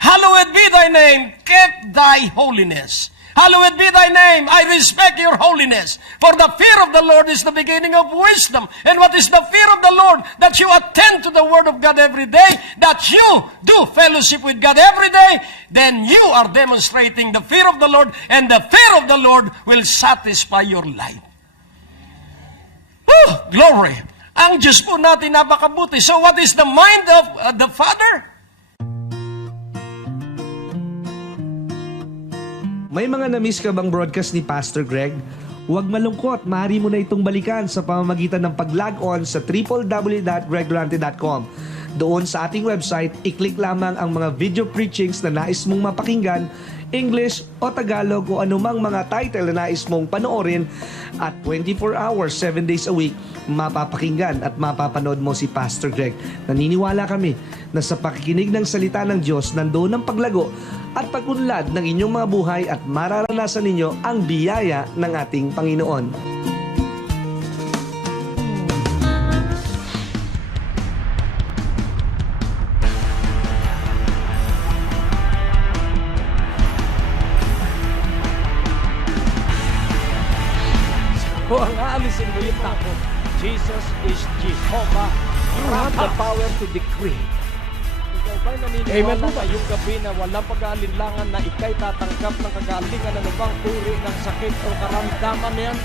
Hallowed be thy name, keep thy holiness. Hallowed be thy name, I respect your holiness. For the fear of the Lord is the beginning of wisdom. And what is the fear of the Lord? That you attend to the word of God every day, that you do fellowship with God every day, then you are demonstrating the fear of the Lord, and the fear of the Lord will satisfy your life. Glory! Ang Diyos po natin napakabuti. So what is the mind of the Father? May mga na-miss ka bang broadcast ni Pastor Greg? Huwag malungkot, maaari mo na itong balikan sa pamamagitan ng pag-log on sa www.gregrante.com. Doon sa ating website, i-click lamang ang mga video preachings na nais mong mapakinggan, English o Tagalog o anumang mga title na nais mong panoorin at 24 hours, 7 days a week, mapapakinggan at mapapanood mo si Pastor Greg. Naniniwala kami na sa pakikinig ng salita ng Diyos, nandoon ang paglago at pag-unlad ng inyong mga buhay at mararanasan ninyo ang biyaya ng ating Panginoon. Kung ang aalisin mo yung takot, Jesus is Jehovah. You have the power to decree. Ikaw ba'y naniniwala na yung gabi na walang pag-aalinlangan na ikay tatanggap ng kagalingan ng ibang uri ng sakit o karamdaman yan?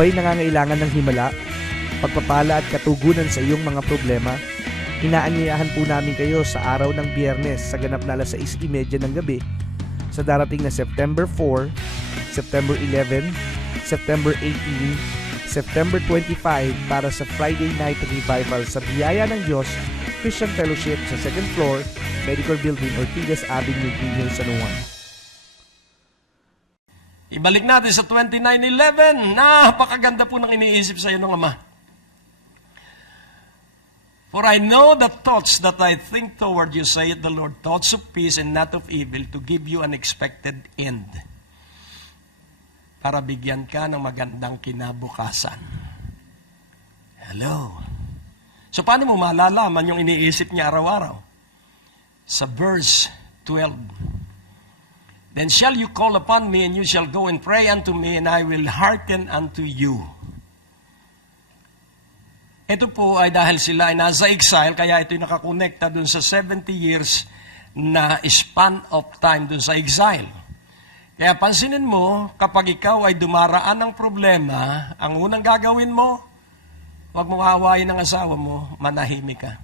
Ba'y nangangailangan ng himala, pagpapala at katugunan sa iyong mga problema? Inaanyayahan po namin kayo sa araw ng Biyernes sa ganap na alas 6:30 ng gabi sa darating na September 4, September 11, September 18, September 25 para sa Friday Night Revival sa Biyaya ng Diyos Christian Fellowship sa 2nd floor, Medicare Building, Ortigas Avenue, Green Hills, San Juan. Ibalik natin sa 29:11. Napakaganda po ng iniisip sa iyo ng Ama. For I know the thoughts that I think toward you, saith the Lord, thoughts of peace and not of evil, to give you an expected end. Para bigyan ka ng magandang kinabukasan. Hello. So paano mo malalaman yung iniisip niya araw-araw? Sa verse 12. Then shall you call upon me, and you shall go and pray unto me, and I will hearken unto you. Ito po ay dahil sila ay nasa exile, kaya ito'y nakakonekta dun sa 70 years na span of time dun sa exile. Kaya pansinin mo, kapag ikaw ay dumaraan ng problema, ang unang gagawin mo, huwag mong aawayin ng asawa mo, manahimik ka.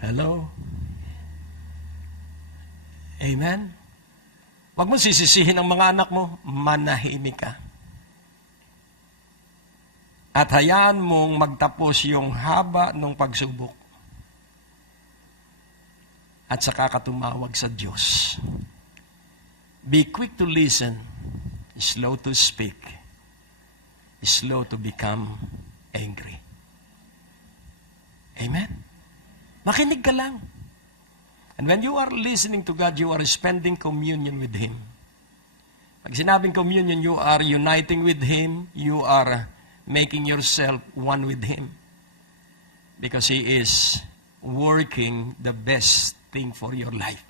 Hello? Amen? Huwag mo sisisihin ang mga anak mo, manahimik ka. At hayaan mong magtapos yung haba ng pagsubok. At saka ka tumawag sa Diyos. Be quick to listen, slow to speak, slow to become angry. Amen? Makinig ka lang. And when you are listening to God, you are spending communion with Him. Pag sinabing communion, you are uniting with Him, you are making yourself one with Him. Because He is working the best thing for your life.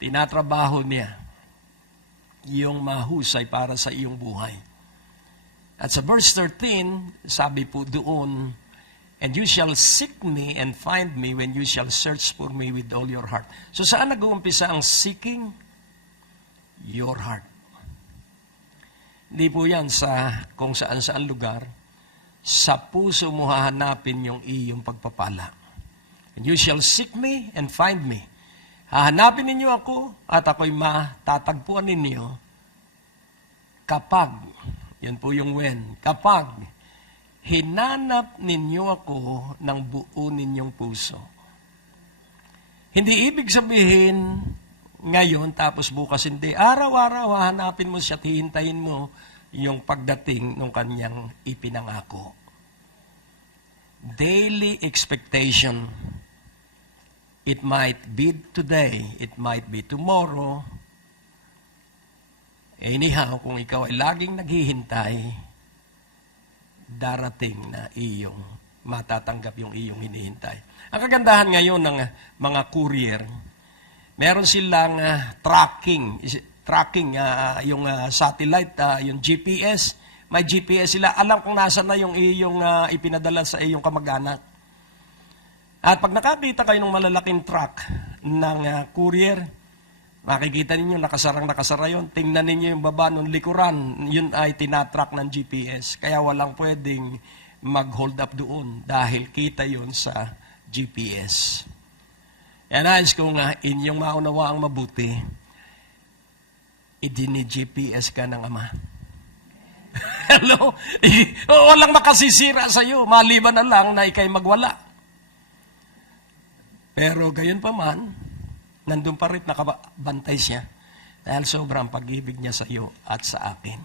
Tinatrabaho niya yung mahusay para sa iyong buhay. At sa verse 13, sabi po doon, and you shall seek me and find me when you shall search for me with all your heart. So saan nag-uumpisa ang seeking? Your heart. Hindi po yan sa kung saan-saan lugar. Sa puso mo hahanapin yung iyong pagpapala. And you shall seek me and find me. Hahanapin ninyo ako at ako'y matatagpuan ninyo kapag, yan po yung when, kapag hinanap ninyo ako ng buo ninyong puso. Hindi ibig sabihin ngayon tapos bukas hindi. Araw-araw hahanapin mo siya at hihintayin mo yung pagdating ng kanyang ipinangako. Daily expectation. It might be today, it might be tomorrow. Anyhow, kung ikaw ay laging naghihintay, darating na iyong matatanggap yung iyong hinihintay. Ang kagandahan ngayon ng mga courier, meron silang tracking yung satellite, yung GPS. May GPS sila. Alam kung nasa na yung iyong ipinadala sa iyong kamag-anak. At pag nakakita kayo ng malalaking truck ng courier, makikita ninyo nakasara yun. Tingnan ninyo yung baba ng likuran. Yun ay tinatrack ng GPS. Kaya walang pwedeng mag-hold up doon dahil kita yun sa GPS. Yan nais kong inyong maunawa ang mabuti, idini-GPS ka ng Ama. Hello? Walang makasisira sa iyo, maliban na lang na ikay magwala. Pero gayon pa man, nandun pa rin nakabantay siya dahil sobrang pag-ibig niya sa iyo at sa akin.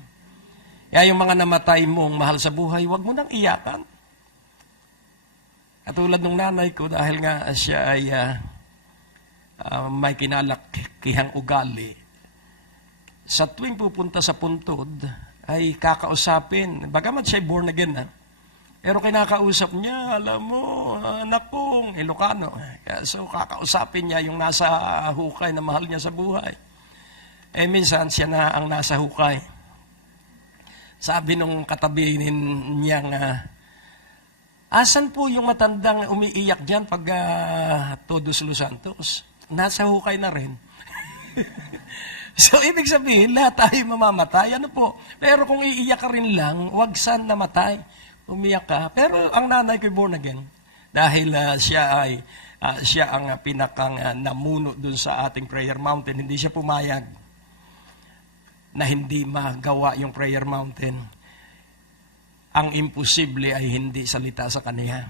Kaya yung mga namatay mong mahal sa buhay, huwag mo nang iyakan. Katulad ng nanay ko, dahil nga siya ay may kinalakihang ugali, sa tuwing pupunta sa puntod, ay kakausapin. Bagamat siya born again na, pero kinakausap niya, alam mo, anak kong Ilocano. So kakausapin niya yung nasa hukay na mahal niya sa buhay. Eh minsan siya na ang nasa hukay. Sabi nung katabi niyang, asan po yung matandang umiiyak dyan pag Todos Los Santos? Nasa hukay na rin. So, ibig sabihin, lahat tayo mamamatay. Ano po? Pero kung iiyak ka rin lang, wag saan namatay. Umiyak ka. Pero ang nanay ko born again. Dahil siya ang pinakang namuno dun sa ating prayer mountain. Hindi siya pumayag na hindi magawa yung prayer mountain. Ang imposible ay hindi salita sa kanya.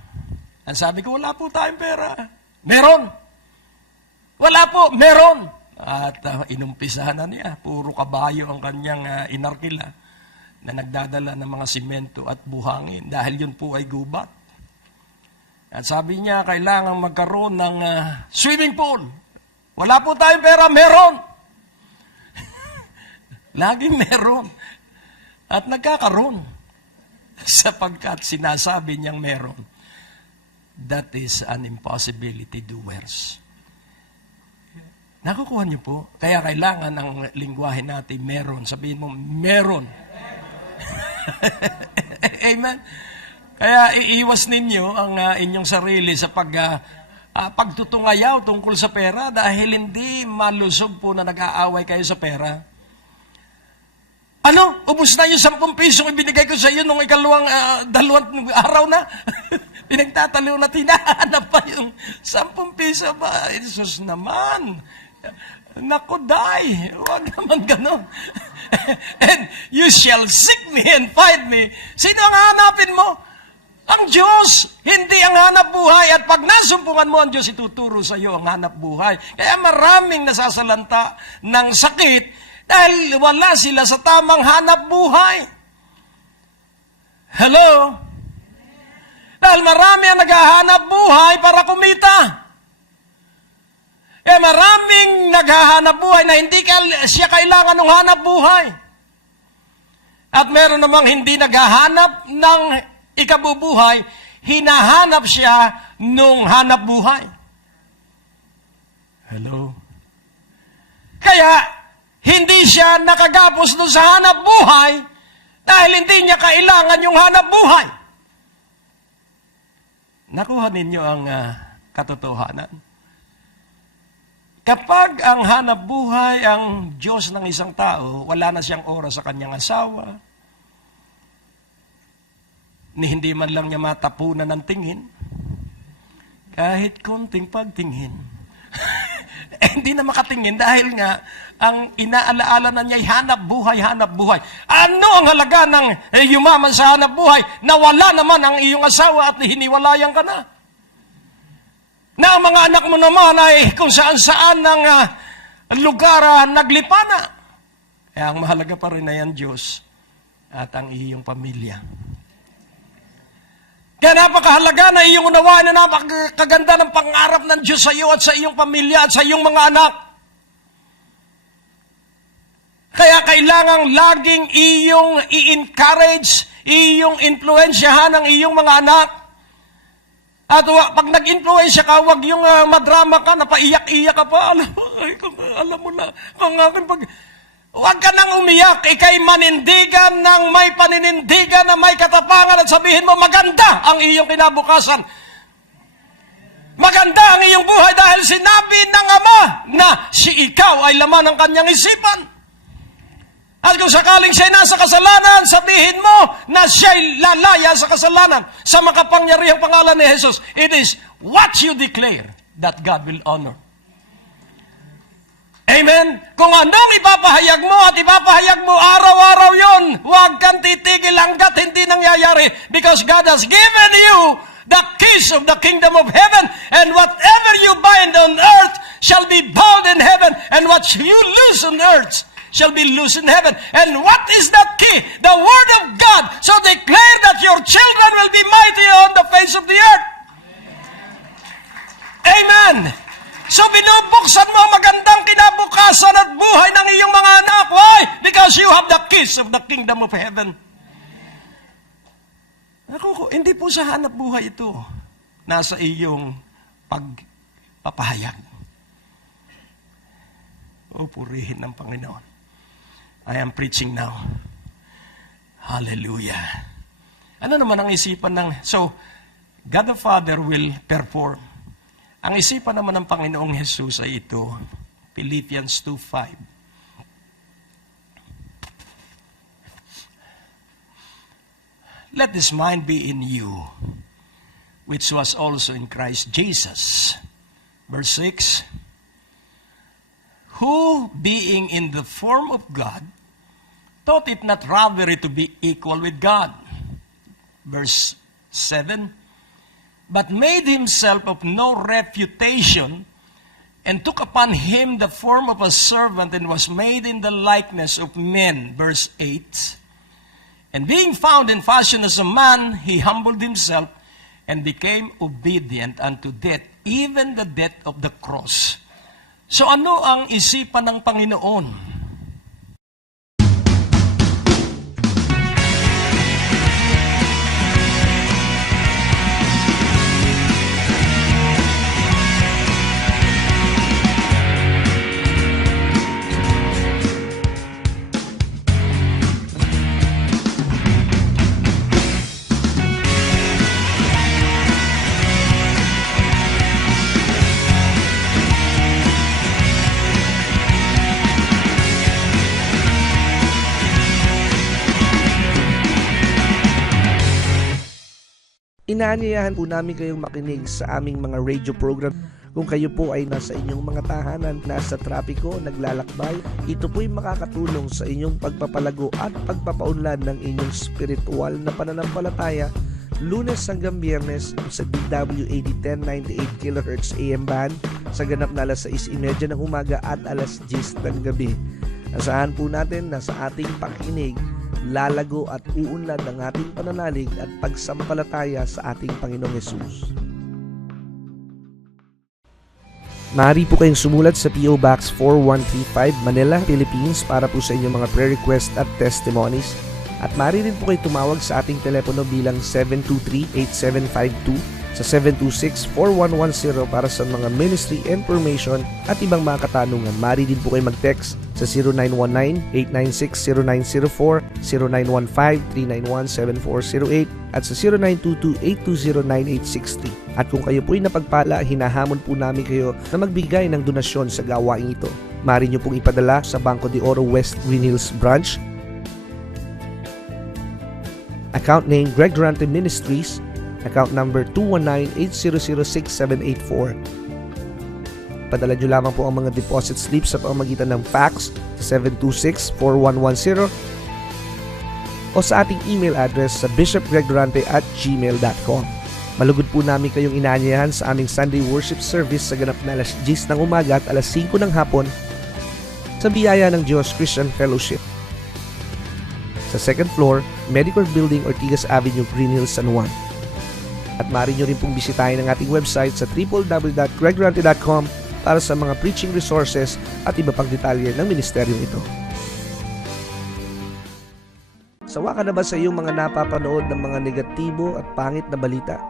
Ang sabi ko, wala po tayong pera. Meron! Wala po, meron! At inumpisahan na niya. Puro kabayo ang kanyang inarkila na nagdadala ng mga simento at buhangin dahil yun po ay gubat. At sabi niya, kailangan magkaroon ng swimming pool. Wala po tayong pera, meron! Laging meron. At nagkakaroon. Sapagkat sinasabi niyang meron. That is an impossibility doers. Nakukuha niyo po? Kaya kailangan ang lingwahe natin meron. Sabihin mo, meron. Amen? Kaya iiwas ninyo ang inyong sarili sa pagtutungayaw tungkol sa pera dahil hindi malusog po na nag-aaway kayo sa pera. Ano? Ubus na yung 10 pisong ibinigay ko sa iyo nung ikalawang 2 araw na. Pinagtataliw na tinahanap pa yung 10 piso ba? Jesus naman. Naku, day. Huwag naman ganun. And you shall seek me and find me. Sino ang hanapin mo? Ang Diyos. Hindi ang hanap buhay. At pag nasumpungan mo ang Diyos, ituturo sa iyo ang hanap buhay. Kaya maraming nasasalanta ng sakit dahil wala sila sa tamang hanap buhay. Hello? Dahil marami ang naghahanap buhay para kumita. Maraming naghahanap buhay na hindi siya kailangan ng hanap buhay. At meron namang hindi naghahanap ng ikabubuhay, hinahanap siya nung hanap buhay. Hello? Kaya, hindi siya nakagapos doon sa hanap buhay dahil hindi niya kailangan yung hanap buhay. Nakuha ninyo ang katotohanan. Kapag ang hanap buhay ang Diyos ng isang tao, wala na siyang oras sa kanyang asawa, ni hindi man lang niya matapunan ng tingin, kahit konting pagtingin. Hindi na makatingin dahil nga ang inaalaala na niya ay hanap buhay, hanap buhay. Ano ang halaga ng yumaman sa hanap buhay na wala naman ang iyong asawa at hiniwalayan ka na? Na ang mga anak mo naman ay kung saan-saan ng lugar naglipa na. Kaya ang mahalaga pa rin ay ang Diyos at ang iyong pamilya. Kaya napakahalaga na iyong unawain na napakaganda ng pangarap ng Diyos sa iyo at sa iyong pamilya at sa iyong mga anak. Kaya kailangang laging iyong i-encourage, iyong influensyahan ang iyong mga anak. At pag nag-influensya ka, huwag yung madrama ka, napaiyak-iyak ka pa. Alam mo na, huwag ka nang umiyak, ikay manindigan ng may paninindigan na may katapangan at sabihin mo, maganda ang iyong kinabukasan. Maganda ang iyong buhay dahil sinabi ng Ama na si ikaw ay laman ng kanyang isipan. At kung sakaling siya'y nasa kasalanan, sabihin mo na siya'y lalaya sa kasalanan. Sa makapangyarihang pangalan ni Jesus, it is what you declare that God will honor. Amen? Kung anong ipapahayag mo at ipapahayag mo araw-araw yon, huwag kang titigil hanggat hindi nangyayari because God has given you the keys of the kingdom of heaven, and whatever you bind on earth shall be bound in heaven, and what you loose on earth shall be loose in heaven. And what is that key? The word of God. So declare that your children will be mighty on the face of the earth. Amen. So binubuksan mo magandang kinabukasan at buhay ng iyong mga anak. Why? Because you have the keys of the kingdom of heaven. Ako, hindi po sa hanap buhay ito. Nasa iyong pagpapahayag. O, purihin ng Panginoon. I am preaching now. Hallelujah. Ano naman ang isipan ng... So, God the Father will perform. Ang isipan naman ng Panginoong Jesus ay ito, Philippians 2:5. Let this mind be in you, which was also in Christ Jesus. Verse 6, who, being in the form of God, thought it not robbery to be equal with God. Verse 7, but made himself of no reputation, and took upon him the form of a servant, and was made in the likeness of men. Verse 8, and being found in fashion as a man, he humbled himself, and became obedient unto death, even the death of the cross. So ano ang isipan ng Panginoon? Inaanyayahan po namin kayong makinig sa aming mga radio program. Kung kayo po ay nasa inyong mga tahanan, nasa trapiko, naglalakbay, ito po'y makakatulong sa inyong pagpapalago at pagpapaunlad ng inyong spiritual na pananampalataya, Lunes hanggang Biyernes sa DWAD 1098 kHz AM band sa ganap na alas 6:30 ng umaga at alas 10 ng gabi. Asahan po natin na sa ating pakinig, lalago at uunlad ng ating pananalig at pagsampalataya sa ating Panginoong Hesus. Maaari po kayong sumulat sa P.O. Box 4135 Manila, Philippines para po sa inyong mga prayer request at testimonies. At maaari rin po kayo tumawag sa ating telepono bilang 723-8752 sa 726-4110 para sa mga ministry information at ibang mga katanungan. Maaari din po kayo mag-text sa 0919-896-0904, 0915-391-7408 at sa 0922-820-9863. At kung kayo po'y napagpala, hinahamon po namin kayo na magbigay ng donasyon sa gawain ito. Maaari nyo pong ipadala sa Banco de Oro West Green Hills Branch, account name Greg Durante Ministries, account number 219-800-6784. Padala nyo lamang po ang mga deposit slips sa pamamagitan ng fax sa 726-4110 o sa ating email address sa bishopgregdurante@gmail.com. Malugod po namin kayong inaanyayahan sa aming Sunday worship service sa ganap na alas 10 ng umaga at alas 5 ng hapon sa biyaya ng Diyos Christian Fellowship. Sa second floor, Medical Building, Ortigas Avenue, Green Hills, San Juan. At maaari nyo rin pong bisitahin ang ating website sa www.gregdurante.com para sa mga preaching resources at iba pang detalye ng ministeryong ito. Sawa ka na ba sa iyong mga napapanood ng mga negatibo at pangit na balita?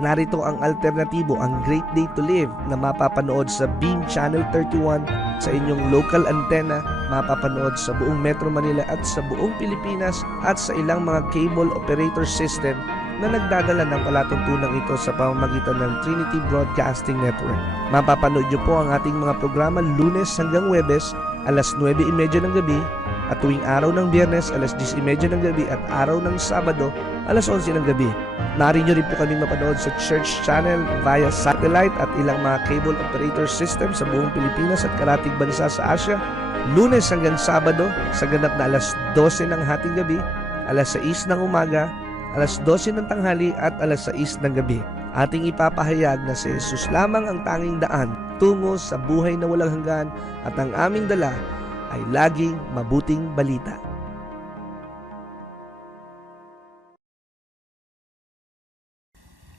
Narito ang alternatibo, ang Great Day to Live na mapapanood sa Beam Channel 31 sa inyong local antenna, mapapanood sa buong Metro Manila at sa buong Pilipinas at sa ilang mga cable operator system na nagdadala ng palatuntunang ito sa pamamagitan ng Trinity Broadcasting Network. Mapapanood nyo po ang ating mga programa Lunes hanggang Huwebes, alas 9:30 ng gabi, at tuwing araw ng Biyernes, alas 10:30 ng gabi, at araw ng Sabado, alas 11 ng gabi. Maaari nyo rin po kaming mapanood sa Church Channel via satellite at ilang mga cable operator system sa buong Pilipinas at karatig bansa sa Asia, Lunes hanggang Sabado sa ganap na alas 12 ng hating gabi, alas 6 ng umaga, alas 12 ng tanghali at alas 6 ng gabi. ating ipapahayag na si Jesus lamang ang tanging daan tungo sa buhay na walang hanggan at ang aming dala ay laging mabuting balita.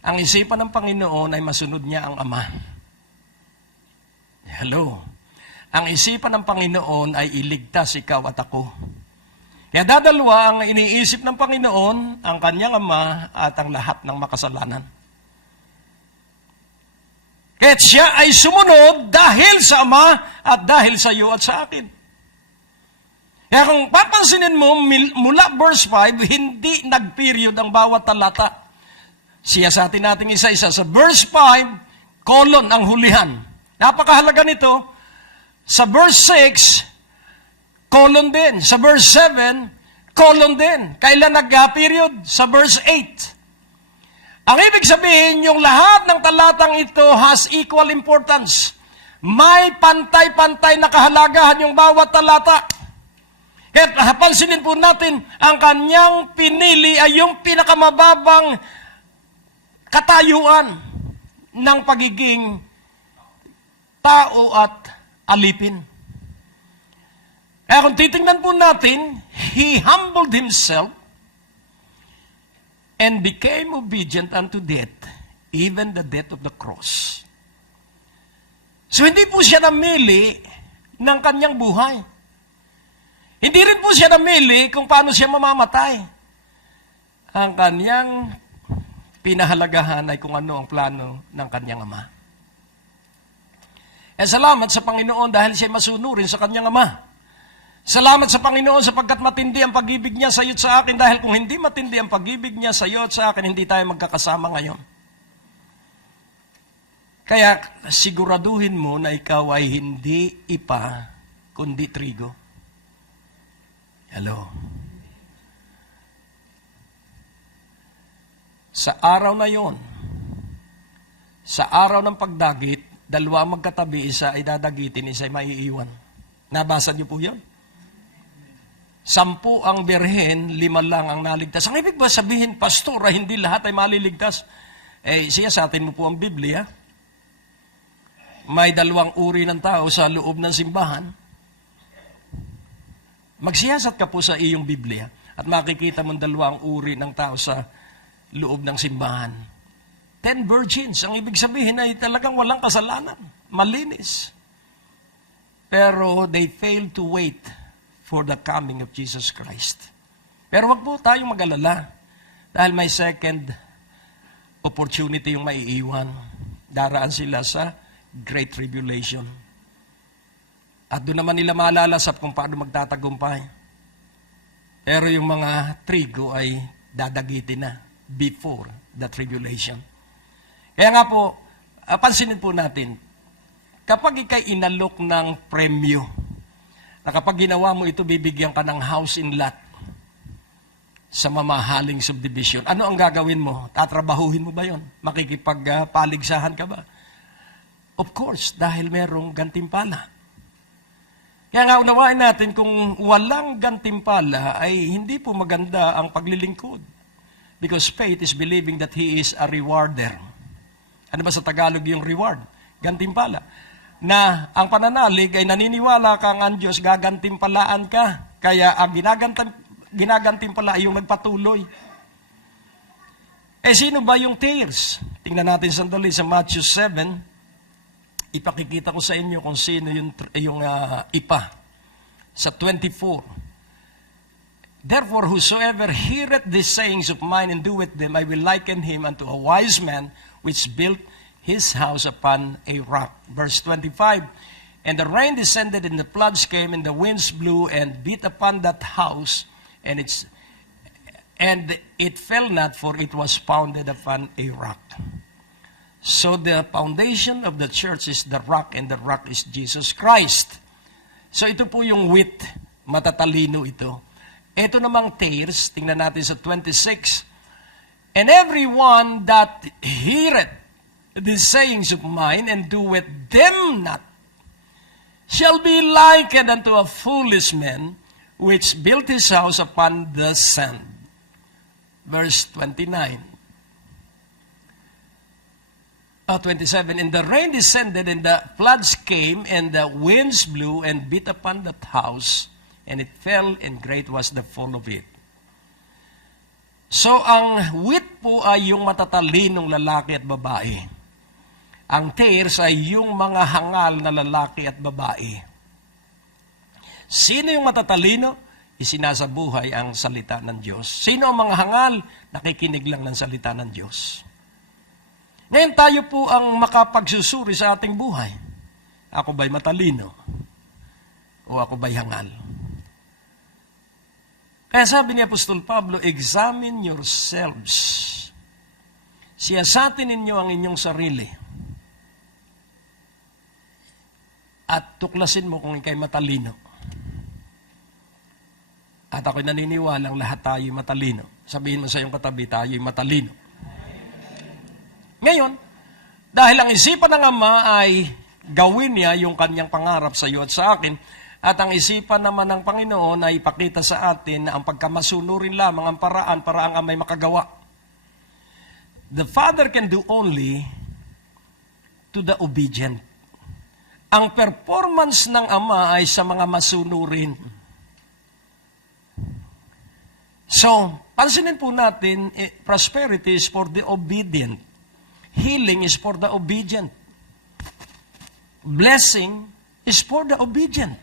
Ang isipan ng Panginoon ay masunod niya ang Ama. Hello. Ang isipan ng Panginoon ay iligtas ikaw at ako. Kaya dadalwa ang iniisip ng Panginoon, ang kanyang Ama at ang lahat ng makasalanan. Kaya siya ay sumunod dahil sa Ama at dahil sa iyo at sa akin. Kaya kung papansinin mo, mula verse 5, hindi nag-period ang bawat talata. Siyasatin natin isa-isa. Sa verse 5, colon ang hulihan. Napakahalaga nito. Sa verse 6, colon din. Sa verse 7, colon din. Kailan nag-period? Sa verse 8. Ang ibig sabihin, yung lahat ng talatang ito has equal importance. May pantay-pantay na kahalagahan yung bawat talata. Kaya pansinin po natin, ang kanyang pinili ay yung pinakamababang katayuan ng pagiging tao at alipin. Kaya kung titingnan po natin, He humbled Himself and became obedient unto death, even the death of the cross. So hindi po siya namili ng kanyang buhay. Hindi rin po siya namili kung paano siya mamamatay. Ang kanyang pinahalagahan ay kung ano ang plano ng kanyang Ama. Salamat sa Panginoon dahil siya masunurin sa kanyang Ama. Salamat sa Panginoon sapagkat matindi ang pag-ibig niya sa iyo at sa akin dahil kung hindi matindi ang pag-ibig niya sa iyo at sa akin, hindi tayo magkakasama ngayon. Kaya siguraduhin mo na ikaw ay hindi ipa, kundi trigo. Hello. Sa araw na yon, sa araw ng pagdagit, dalawa ang magkatabi, isa ay dadagitin, isa ay maiiwan. Nabasa niyo po yun? 10 ang birhen, 5 lang ang naligtas. Ang ibig ba sabihin, pastora, hindi lahat ay maliligtas? Siyasatin mo po ang Biblia. May 2 uri ng tao sa loob ng simbahan. Magsiyasat ka po sa iyong Biblia at makikita mo 2 uri ng tao sa loob ng simbahan. 10 virgins. Ang ibig sabihin ay talagang walang kasalanan. Malinis. Pero they failed to wait for the coming of Jesus Christ. Pero wag po tayong mag-alala. Dahil may second opportunity yung maiiwan. Daraan sila sa Great Tribulation. At doon naman nila malalasap kung paano magtatagumpay. Pero yung mga trigo ay dadagitin na before the tribulation. Kaya nga po, pansinin po natin, kapag ikay inalok ng premyo, na kapag ginawa mo ito, bibigyan ka ng house in lot sa mamahaling subdivision. Ano ang gagawin mo? Tatrabahuhin mo ba yon? Makikipagpaligsahan ka ba? Of course, dahil merong gantimpala. Kaya nga unawain natin, kung walang gantimpala, ay hindi po maganda ang paglilingkod. Because faith is believing that He is a rewarder. Ano ba sa Tagalog yung reward? Gantimpala. Na ang pananalig ay naniniwala kang ang Diyos, gagantimpalaan ka. Kaya ang ginagantimpala ay yung nagpatuloy. Sino ba yung tares? Tingnan natin sandali sa Matthew 7. Ipakikita ko sa inyo kung sino yung ipa. Sa 24. Therefore, whosoever heareth these sayings of mine and doeth them, I will liken him unto a wise man which built his house upon a rock. Verse 25, and the rain descended, and the floods came, and the winds blew and beat upon that house, and it fell not, for it was founded upon a rock. So the foundation of the church is the rock, and the rock is Jesus Christ. So ito po yung wit, matatalino ito. Ito namang tares, tingnan natin sa 26. And everyone that heareth these sayings of mine and doeth them not shall be likened unto a foolish man which built his house upon the sand. Verse 29. 27, and the rain descended, and the floods came, and the winds blew and beat upon that house, and it fell, and great was the fall of it. So, ang wit po ay yung matatalinong lalaki at babae. Ang tears ay yung mga hangal na lalaki at babae. Sino yung matatalino? Isinasabuhay ang salita ng Diyos. Sino ang mga hangal? Nakikinig lang ng salita ng Diyos. Ngayon tayo po ang makapagsusuri sa ating buhay. Ako ba'y matalino? O ako ba'y hangal? Kaya sabi ni Apostol Pablo, examine yourselves. Siyasatin ninyo ang inyong sarili. At tuklasin mo kung ikay matalino. At ako'y naniniwalang lahat tayo'y matalino. Sabihin mo sa iyong katabi, tayo'y matalino. Ngayon, dahil ang isipan ng Ama ay gawin niya yung kanyang pangarap sa iyo at sa akin, at ang isipan naman ng Panginoon ay ipakita sa atin na ang pagkamasunurin lamang ang paraan para ang Ama'y makagawa. The Father can do only to the obedient. Ang performance ng Ama ay sa mga masunurin. So, pansinin po natin, prosperity is for the obedient. Healing is for the obedient. Blessing is for the obedient.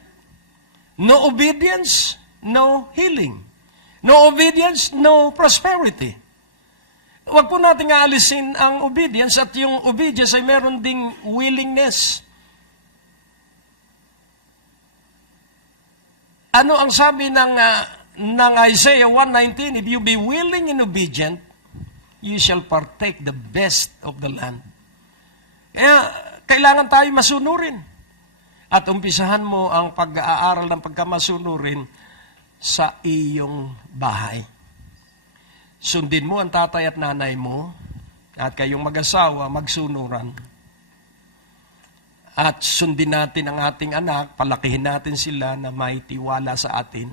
No obedience, no healing. No obedience, no prosperity. Huwag po natin aalisin ang obedience at yung obedience ay meron ding willingness. Ano ang sabi ng Isaiah 1:19? If you be willing and obedient, you shall partake the best of the land. Kaya, kailangan tayo masunurin. At umpisahan mo ang pag-aaral ng pagkamasunurin sa iyong bahay. Sundin mo ang tatay at nanay mo, at kayong mag-asawa, magsunuran. At sundin natin ang ating anak, palakihin natin sila na may tiwala sa atin.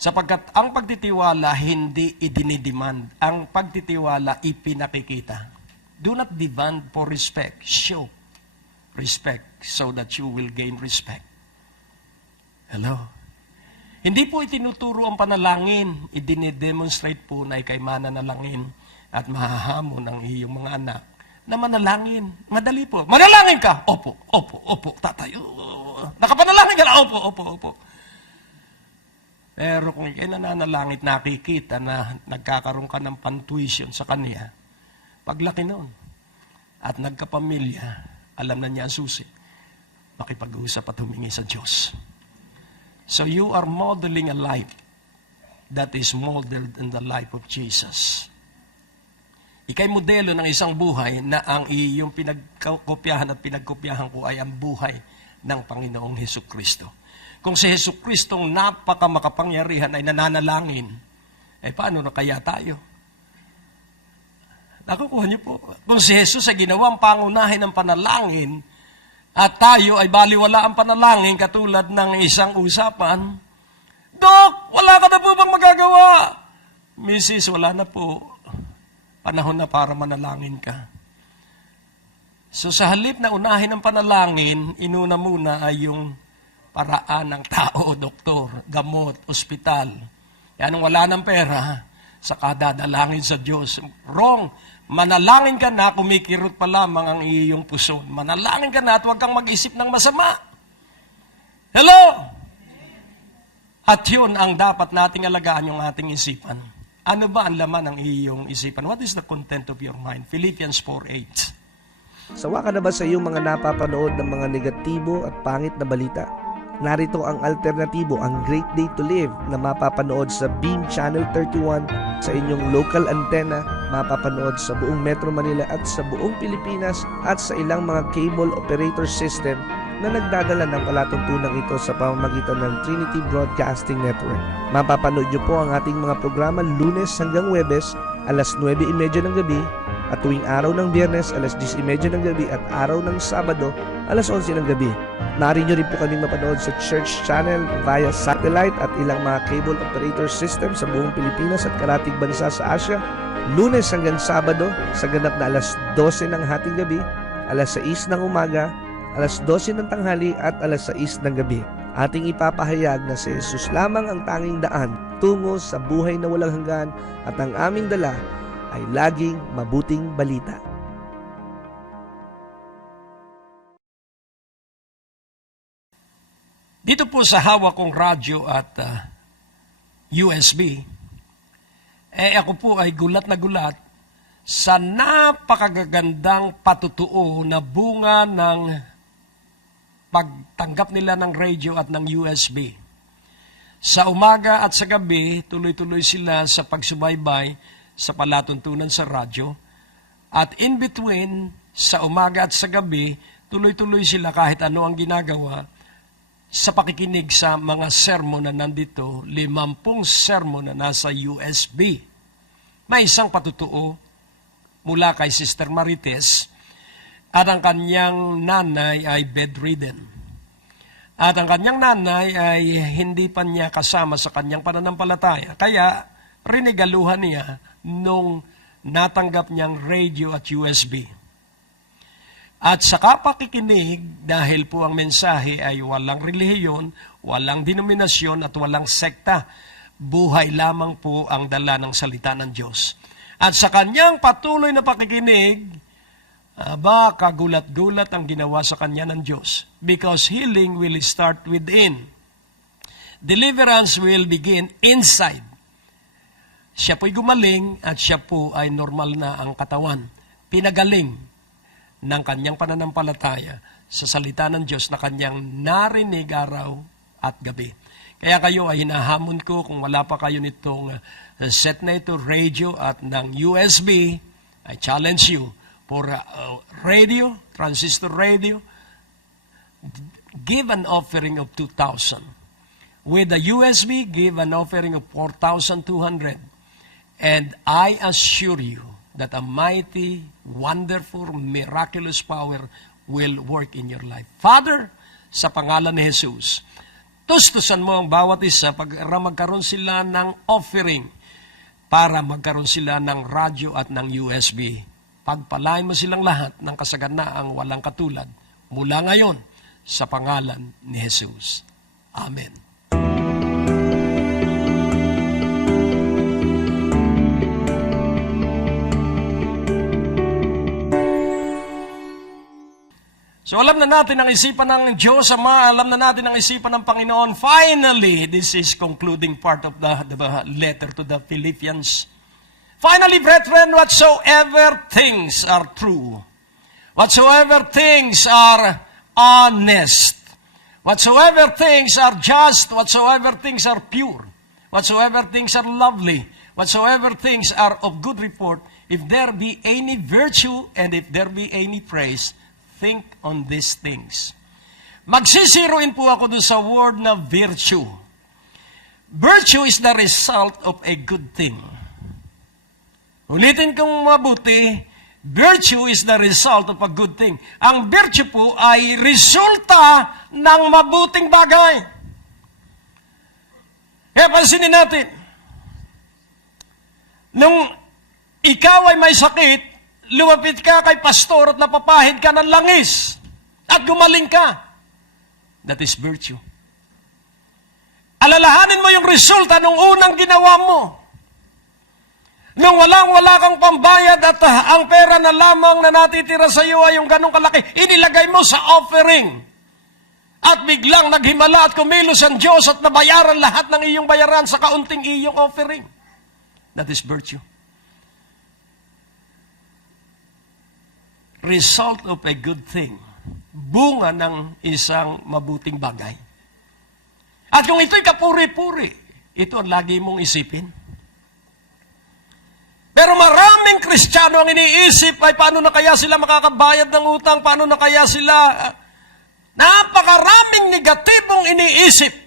Sapagkat ang pagtitiwala hindi idinidemand. Ang pagtitiwala ipinakikita. Do not demand for respect. Show respect so that you will gain respect. Hello? Hindi po itinuturo ang panalangin. Idinidemonstrate po na ikay mananalangin at mahahamon ang iyong mga anak na manalangin. Madali po. Manalangin ka? Opo, opo, opo, tatay. Nakapanalangin ka na? Opo, opo, opo. Pero kung ikay nananalangit, nakikita na nagkakaroon ka ng pantuition sa kanya, paglaki noon, at nagkapamilya, alam na niya ang susi, makipag-usap at humingi sa Diyos. So you are modeling a life that is modeled in the life of Jesus. Ikay modelo ng isang buhay na ang iyong pinagkopyahan at pinagkopyahan ko ay ang buhay ng Panginoong Hesukristo. Kung si Jesucristong napakamakapangyarihan ay nananalangin, paano na kaya tayo? Nakukuha niyo po. Kung si Jesus ay ginawang pangunahin ng panalangin, at tayo ay baliwala ang panalangin katulad ng isang usapan, Dok, wala ka na po bang magagawa? Mrs., wala na po. Panahon na para manalangin ka. So sa halip na unahin ang panalangin, inuna muna ay yung paraan ng tao, doktor, gamot, ospital. Yan ang wala ng pera, saka dadalangin sa Diyos. Wrong. Manalangin ka na, kumikirot pa lamang ang iyong puso. Manalangin ka na at huwag kang mag-isip ng masama. Hello? At yun ang dapat nating alagaan yung ating isipan. Ano ba ang laman ng iyong isipan? What is the content of your mind? Philippians 4:8. Sawa ka na ba sa iyong mga napapanood ng mga negatibo at pangit na balita? Narito ang alternatibo, ang Great Day to Live na mapapanood sa Beam Channel 31 sa inyong local antenna, mapapanood sa buong Metro Manila at sa buong Pilipinas at sa ilang mga cable operator system na nagdadala ng palatuntunang ito sa pamamagitan ng Trinity Broadcasting Network. Mapapanood niyo po ang ating mga programa Lunes hanggang Huwebes, alas 9:30 ng gabi, at tuwing araw ng Biyernes, alas 10:30 ng gabi, at araw ng Sabado, alas 11 ng gabi. Maaari nyo rin po kaming mapanood sa Church Channel via satellite at ilang mga cable operator system sa buong Pilipinas at karatig bansa sa Asia. Lunes hanggang Sabado sa ganap na alas 12 ng hating gabi, alas 6 ng umaga, alas 12 ng tanghali at alas 6 ng gabi. Ating ipapahayag na si Jesus lamang ang tanging daan tungo sa buhay na walang hanggan at ang aming dala ay laging mabuting balita. Dito po sa hawak kong radyo at USB, ako po ay gulat na gulat sa napakagagandang patutuo na bunga ng pagtanggap nila ng radio at ng USB. Sa umaga at sa gabi, tuloy-tuloy sila sa pagsubaybay sa palatuntunan sa radyo. At in between, sa umaga at sa gabi, tuloy-tuloy sila kahit ano ang ginagawa sa pakikinig sa mga sermon na nandito, 50 sermon na nasa USB. May isang patutuo mula kay Sister Marites at ang kanyang nanay ay bedridden. At ang kanyang nanay ay hindi pa niya kasama sa kanyang pananampalataya. Kaya rinigaluhan niya nung natanggap niyang radio at USB. At sa kapakikinig, dahil po ang mensahe ay walang relihiyon, walang denominasyon at walang sekta, buhay lamang po ang dala ng salita ng Diyos. At sa kanyang patuloy na pakikinig, kagulat-gulat ang ginawa sa kanya ng Diyos. Because healing will start within. Deliverance will begin inside. Siya po'y gumaling at siya po ay normal na ang katawan. Pinagaling ng kanyang pananampalataya sa salita ng Diyos na kanyang narinig araw at gabi. Kaya kayo ay hinahamon ko kung wala pa kayo nitong set na ito, radio at ng USB, I challenge you for radio, transistor radio, give an offering of 2,000. With the USB, give an offering of 4,200. And I assure you that a mighty, wonderful, miraculous power will work in your life. Father, sa pangalan ni Jesus, tustusan mo ang bawat isa para magkaroon sila ng offering, para magkaroon sila ng radyo at ng USB. Pagpalain mo silang lahat ng kasaganaang walang katulad mula ngayon sa pangalan ni Jesus. Amen. So alam na natin ang isipan ng Diyos Ama, alam na natin ang isipan ng Panginoon. Finally, this is concluding part of the letter to the Philippians. Finally, brethren, whatsoever things are true, whatsoever things are honest, whatsoever things are just, whatsoever things are pure, whatsoever things are lovely, whatsoever things are of good report, if there be any virtue and if there be any praise, think on these things. Magsisiruin po ako doon sa word na virtue. Virtue is the result of a good thing. Ulitin kong mabuti, virtue is the result of a good thing. Ang virtue po ay resulta ng mabuting bagay. Kaya pansinin natin, nung ikaw ay may sakit, lumapit ka kay pastor at napapahid ka ng langis at gumaling ka. That is virtue. Alalahanin mo yung resulta nung unang ginawa mo. Nung wala kang pambayad at ang pera na lamang na natitira sa iyo ay yung ganong kalaki, inilagay mo sa offering. At biglang naghimala at kumilos ang Diyos at nabayaran lahat ng iyong bayaran sa kaunting iyong offering. That is virtue. Result of a good thing. Bunga ng isang mabuting bagay. At kung ito'y kapuri-puri, ito ang lagi mong isipin. Pero maraming Kristiyano ang iniisip ay paano na kaya sila makakabayad ng utang, paano na kaya sila, napakaraming negatibong iniisip.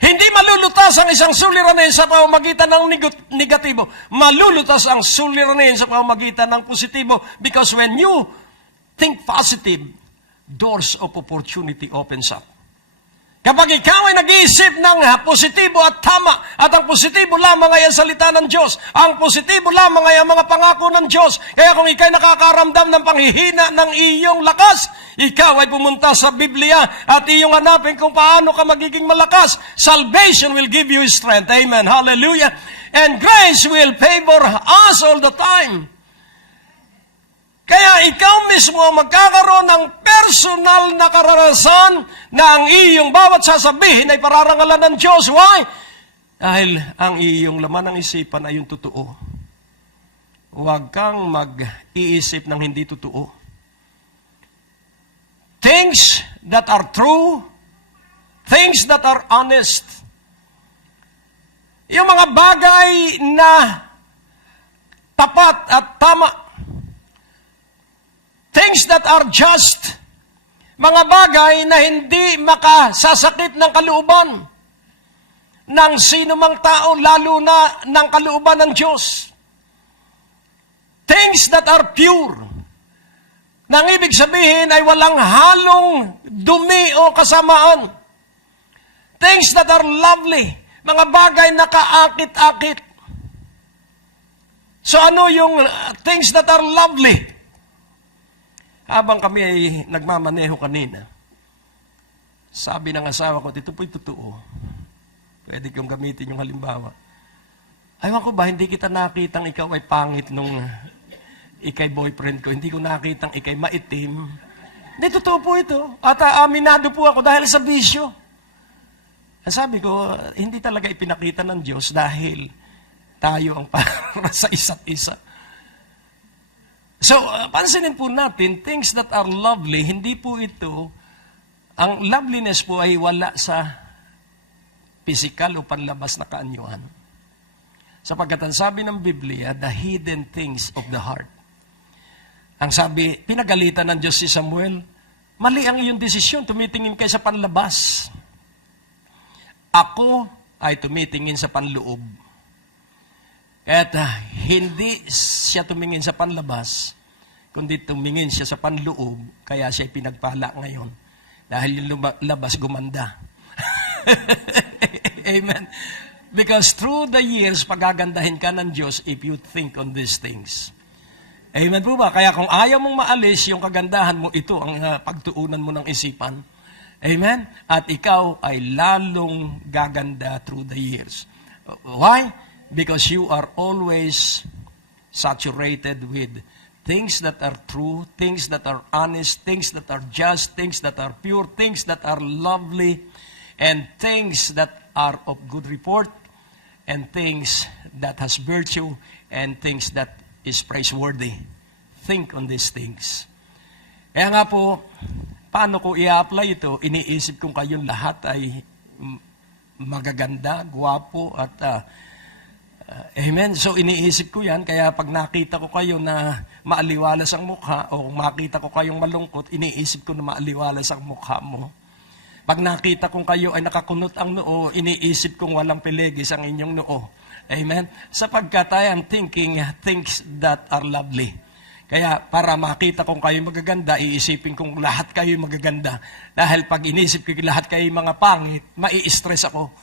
Hindi malulutas ang isang suliranin sa pamamagitan ng negatibo. Malulutas ang suliranin sa pamamagitan ng positibo. Because when you think positive, doors of opportunity opens up. Kapag ikaw ay nag-iisip ng positibo at tama, at ang positibo lamang ay ang salita ng Diyos, ang positibo lamang ay ang mga pangako ng Diyos. Kaya kung ikaw ay nakakaramdam ng panghihina ng iyong lakas, ikaw ay pumunta sa Biblia at iyong hanapin kung paano ka magiging malakas. Salvation will give you strength. Amen. Hallelujah. And grace will favor us all the time. Kaya ikaw mismo magkakaroon ng personal na karanasan na ang iyong bawat sasabihin ay pararangalan ng Diyos. Why? Dahil ang iyong laman ng isipan ay yung totoo. Huwag kang mag-iisip ng hindi totoo. Things that are true, things that are honest. Yung mga bagay na tapat at tama. Things that are just, mga bagay na hindi makasasakit ng kalooban ng sino mang tao, lalo na ng kalooban ng Diyos. Things that are pure, nang ibig sabihin ay walang halong dumi o kasamaan. Things that are lovely, mga bagay na kaakit-akit. So ano yung things that are lovely? Habang kami ay nagmamaneho kanina, sabi ng asawa ko, ito po'y totoo. Pwede kong gamitin yung halimbawa. Ayaw ko ba, hindi kita nakitang ikaw ay pangit nung ikay boyfriend ko. Hindi ko nakitang ikay maitim. Hindi, totoo po ito. At aminado po ako dahil sa bisyo. Sabi ko, hindi talaga ipinakita ng Diyos dahil tayo ang para sa isa't isa. So, pansinin po natin, things that are lovely, hindi po ito, ang loveliness po ay wala sa physical o panlabas na kaanyuan. Sapagkat ang sabi ng Biblia, the hidden things of the heart. Ang sabi, pinagalitan ng Diyos si Samuel, mali ang iyong desisyon, tumitingin kayo sa panlabas. Ako ay tumitingin sa panloob. At hindi siya tumingin sa panlabas, kundi tumingin siya sa panloob, kaya siya pinagpala ngayon. Dahil yung labas gumanda. Amen. Because through the years, pagagandahin ka ng Diyos if you think on these things. Amen po ba? Kaya kung ayaw mong maalis yung kagandahan mo, ito ang pagtuunan mo ng isipan. Amen? At ikaw ay lalong gaganda through the years. Why? Because you are always saturated with things that are true, things that are honest, things that are just, things that are pure, things that are lovely, and things that are of good report, and things that has virtue, and things that is praiseworthy. Think on these things. Kaya nga po, paano ko i-apply ito? Iniisip kong kayong lahat ay magaganda, gwapo, at amen. So iniisip ko yan, kaya pag nakita ko kayo na maaliwalas ang mukha, o makita ko kayong malungkot, iniisip ko na maaliwalas ang mukha mo. Pag nakita kong kayo ay nakakunot ang noo, iniisip kong walang piligis ang inyong noo. Amen. Sapagkat I am thinking things that are lovely. Kaya para makita kong kayo magaganda, iisipin kong lahat kayo magaganda. Dahil pag inisip ko lahat kayo mga pangit, mai-stress ako.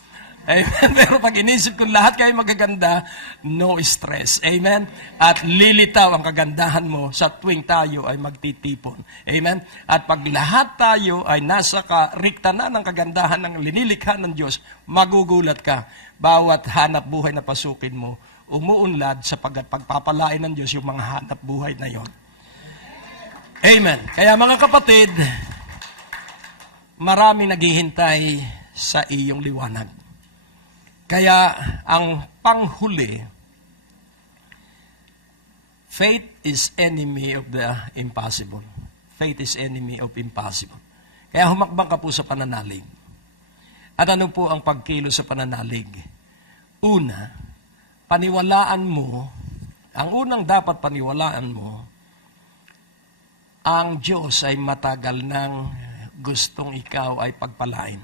Amen. Pero pag inisip ko lahat kayo magaganda, no stress. Amen. At lilitaw ang kagandahan mo sa tuwing tayo ay magtitipon. Amen. At pag lahat tayo ay nasa karikta na ng kagandahan ng linilikha ng Diyos, magugulat ka. Bawat hanap buhay na pasukin mo, umuunlad sapagkat pagpapalain ng Diyos yung mga hanap buhay na yon. Amen. Kaya mga kapatid, maraming naghihintay sa iyong liwanag. Kaya ang panghuli, faith is enemy of the impossible. Faith is enemy of impossible. Kaya humakbang ka po sa pananalig. At ano po ang pagkilos sa pananalig? Una, paniwalaan mo, ang unang dapat paniwalaan mo, ang Diyos ay matagal nang gustong ikaw ay pagpalain.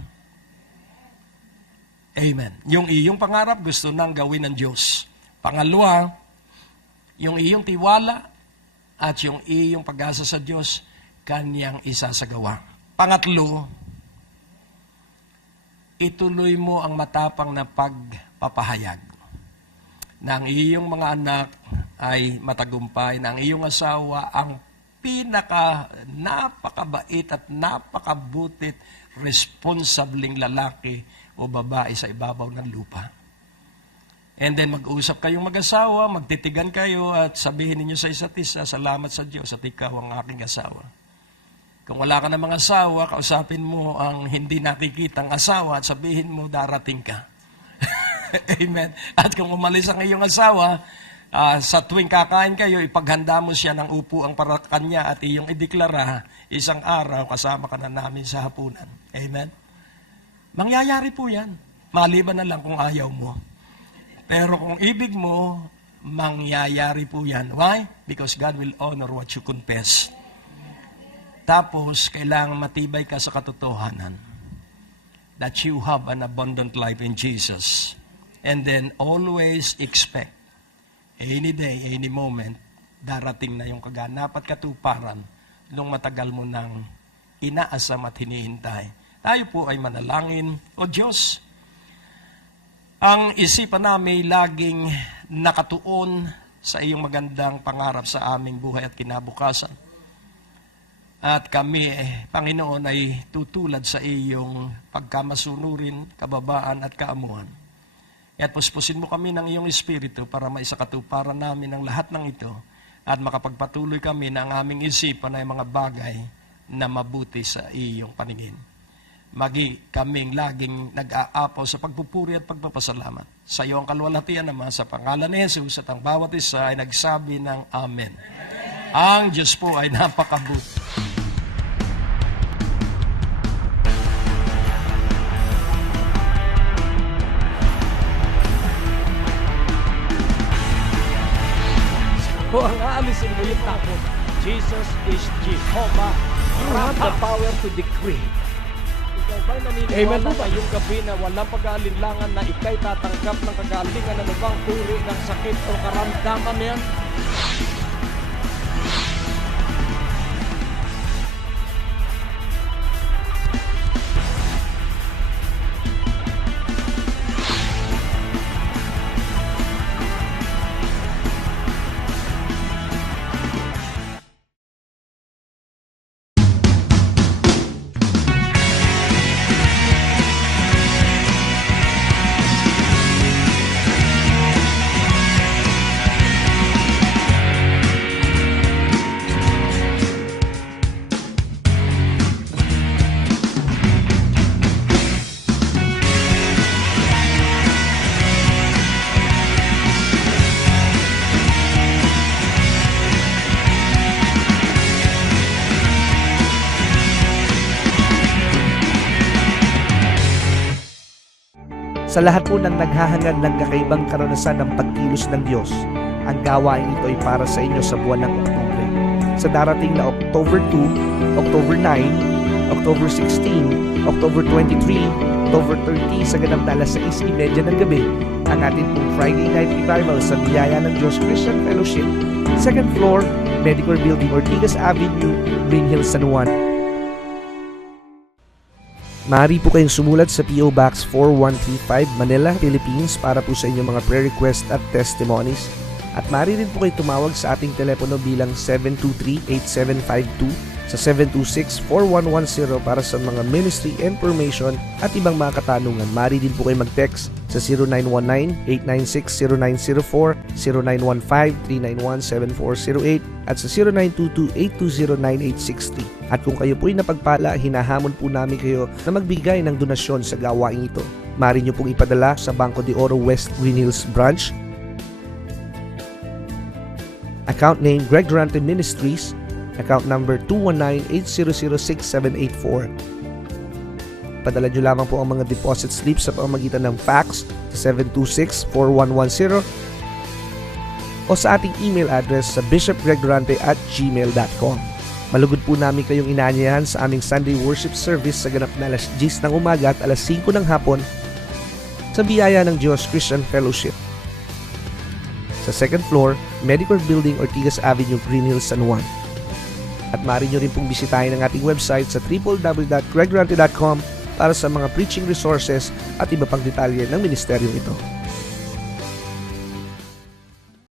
Amen. Yung iyong pangarap, gusto nang gawin ng Diyos. Pangalawa, yung iyong tiwala at yung iyong pag-asa sa Diyos, Kanyang isasagawa. Pangatlo, ituloy mo ang matapang na pagpapahayag na ang iyong mga anak ay matagumpay, na ang iyong asawa ang napakabait at napakabutit, responsabling lalaki o babae sa ibabaw ng lupa. And then mag-usap kayong mag-asawa, magtitigan kayo at sabihin ninyo sa isa't isa, salamat sa Diyos at ikaw ang aking asawa. Kung wala ka namang asawa, kausapin mo ang hindi nakikitang asawa at sabihin mo, darating ka. Amen. At kung umalis ang iyong asawa, sa tuwing kakain kayo, ipaghanda mo siya ng upuang para kanya at iyong ideklara, isang araw kasama ka na namin sa hapunan. Amen. Mangyayari po yan. Maliban na lang kung ayaw mo. Pero kung ibig mo, mangyayari po yan. Why? Because God will honor what you confess. Tapos, kailangan matibay ka sa katotohanan that you have an abundant life in Jesus. And then, always expect, any day, any moment, darating na yung kaganap at katuparan nung matagal mo nang inaasam at hinihintay. Tayo po ay manalangin. O Diyos, ang isipan namin laging nakatuon sa iyong magandang pangarap sa aming buhay at kinabukasan. At kami, Panginoon, ay tutulad sa iyong pagkamasunurin, kababaan at kaamuhan. At puspusin mo kami ng iyong Espiritu para maisakatuparan namin ang lahat ng ito at makapagpatuloy kami na ang aming isipan ay mga bagay na mabuti sa iyong paningin. Magi kaming laging nag-aapaw sa pagpupuri at pagpapasalamat. Sa iyo ang kalwalhatian naman sa pangalan ni Jesus at ang bawat isa ay nagsabi ng Amen. Ang Diyos po ay napakabuti. Kung ang aalisin mo yung takot, Jesus is Jehovah. You have the power to decree. Ikaw ba'y naniniwala ngayong gabi na walang pag-aalinlangan na ikay tatanggap ng kagalingan na lubang uri ng sakit o karamdaman yan? Sa lahat po ng naghahangad ng kakaibang karanasan ng pagkilos ng Diyos, ang gawain ito ay para sa inyo sa buwan ng Oktubre. Sa darating na October 2, October 9, October 16, October 23, October 30 sa ganap na alas 6:30 ng gabi, ang ating pong Friday Night Revival sa Biyaya ng Diyos Christian Fellowship, 2nd floor, Medicor Building, Ortigas Avenue, Green Hills, San Juan. Maaari po kayong sumulat sa P.O. Box 4135 Manila, Philippines para po sa inyong mga prayer request at testimonies. At maaari rin po kayo tumawag sa ating telepono bilang 723-8752 sa 726-4110 para sa mga ministry information at ibang mga katanungan. Maaari din po kayo mag-text sa 0919-896-0904, 0915-391-7408 at sa 0922-820-9860. At kung kayo po'y napagpala, hinahamon po namin kayo na magbigay ng donasyon sa gawain ito. Maaari nyo pong ipadala sa Banco de Oro West Green Hills Branch. Account name Greg Durante Ministries. Account number 219-806-7784. Padala nyo lamang po ang mga deposit slips sa pamamagitan ng fax sa 726-4110 o sa ating email address sa bishopgregdurante@gmail.com. Malugod po namin kayong inaanyayahan sa aming Sunday Worship Service sa ganap na alas 10 ng umaga at alas 5 ng hapon sa Biyaya ng Diyos Christian Fellowship. Sa 2nd floor, Medicor Building, Ortigas Avenue, Green Hills, San Juan. At maaari nyo rin pong bisitahin ang ating website sa www.gregdurante.com para sa mga preaching resources at iba pang detalye ng ministeryong ito.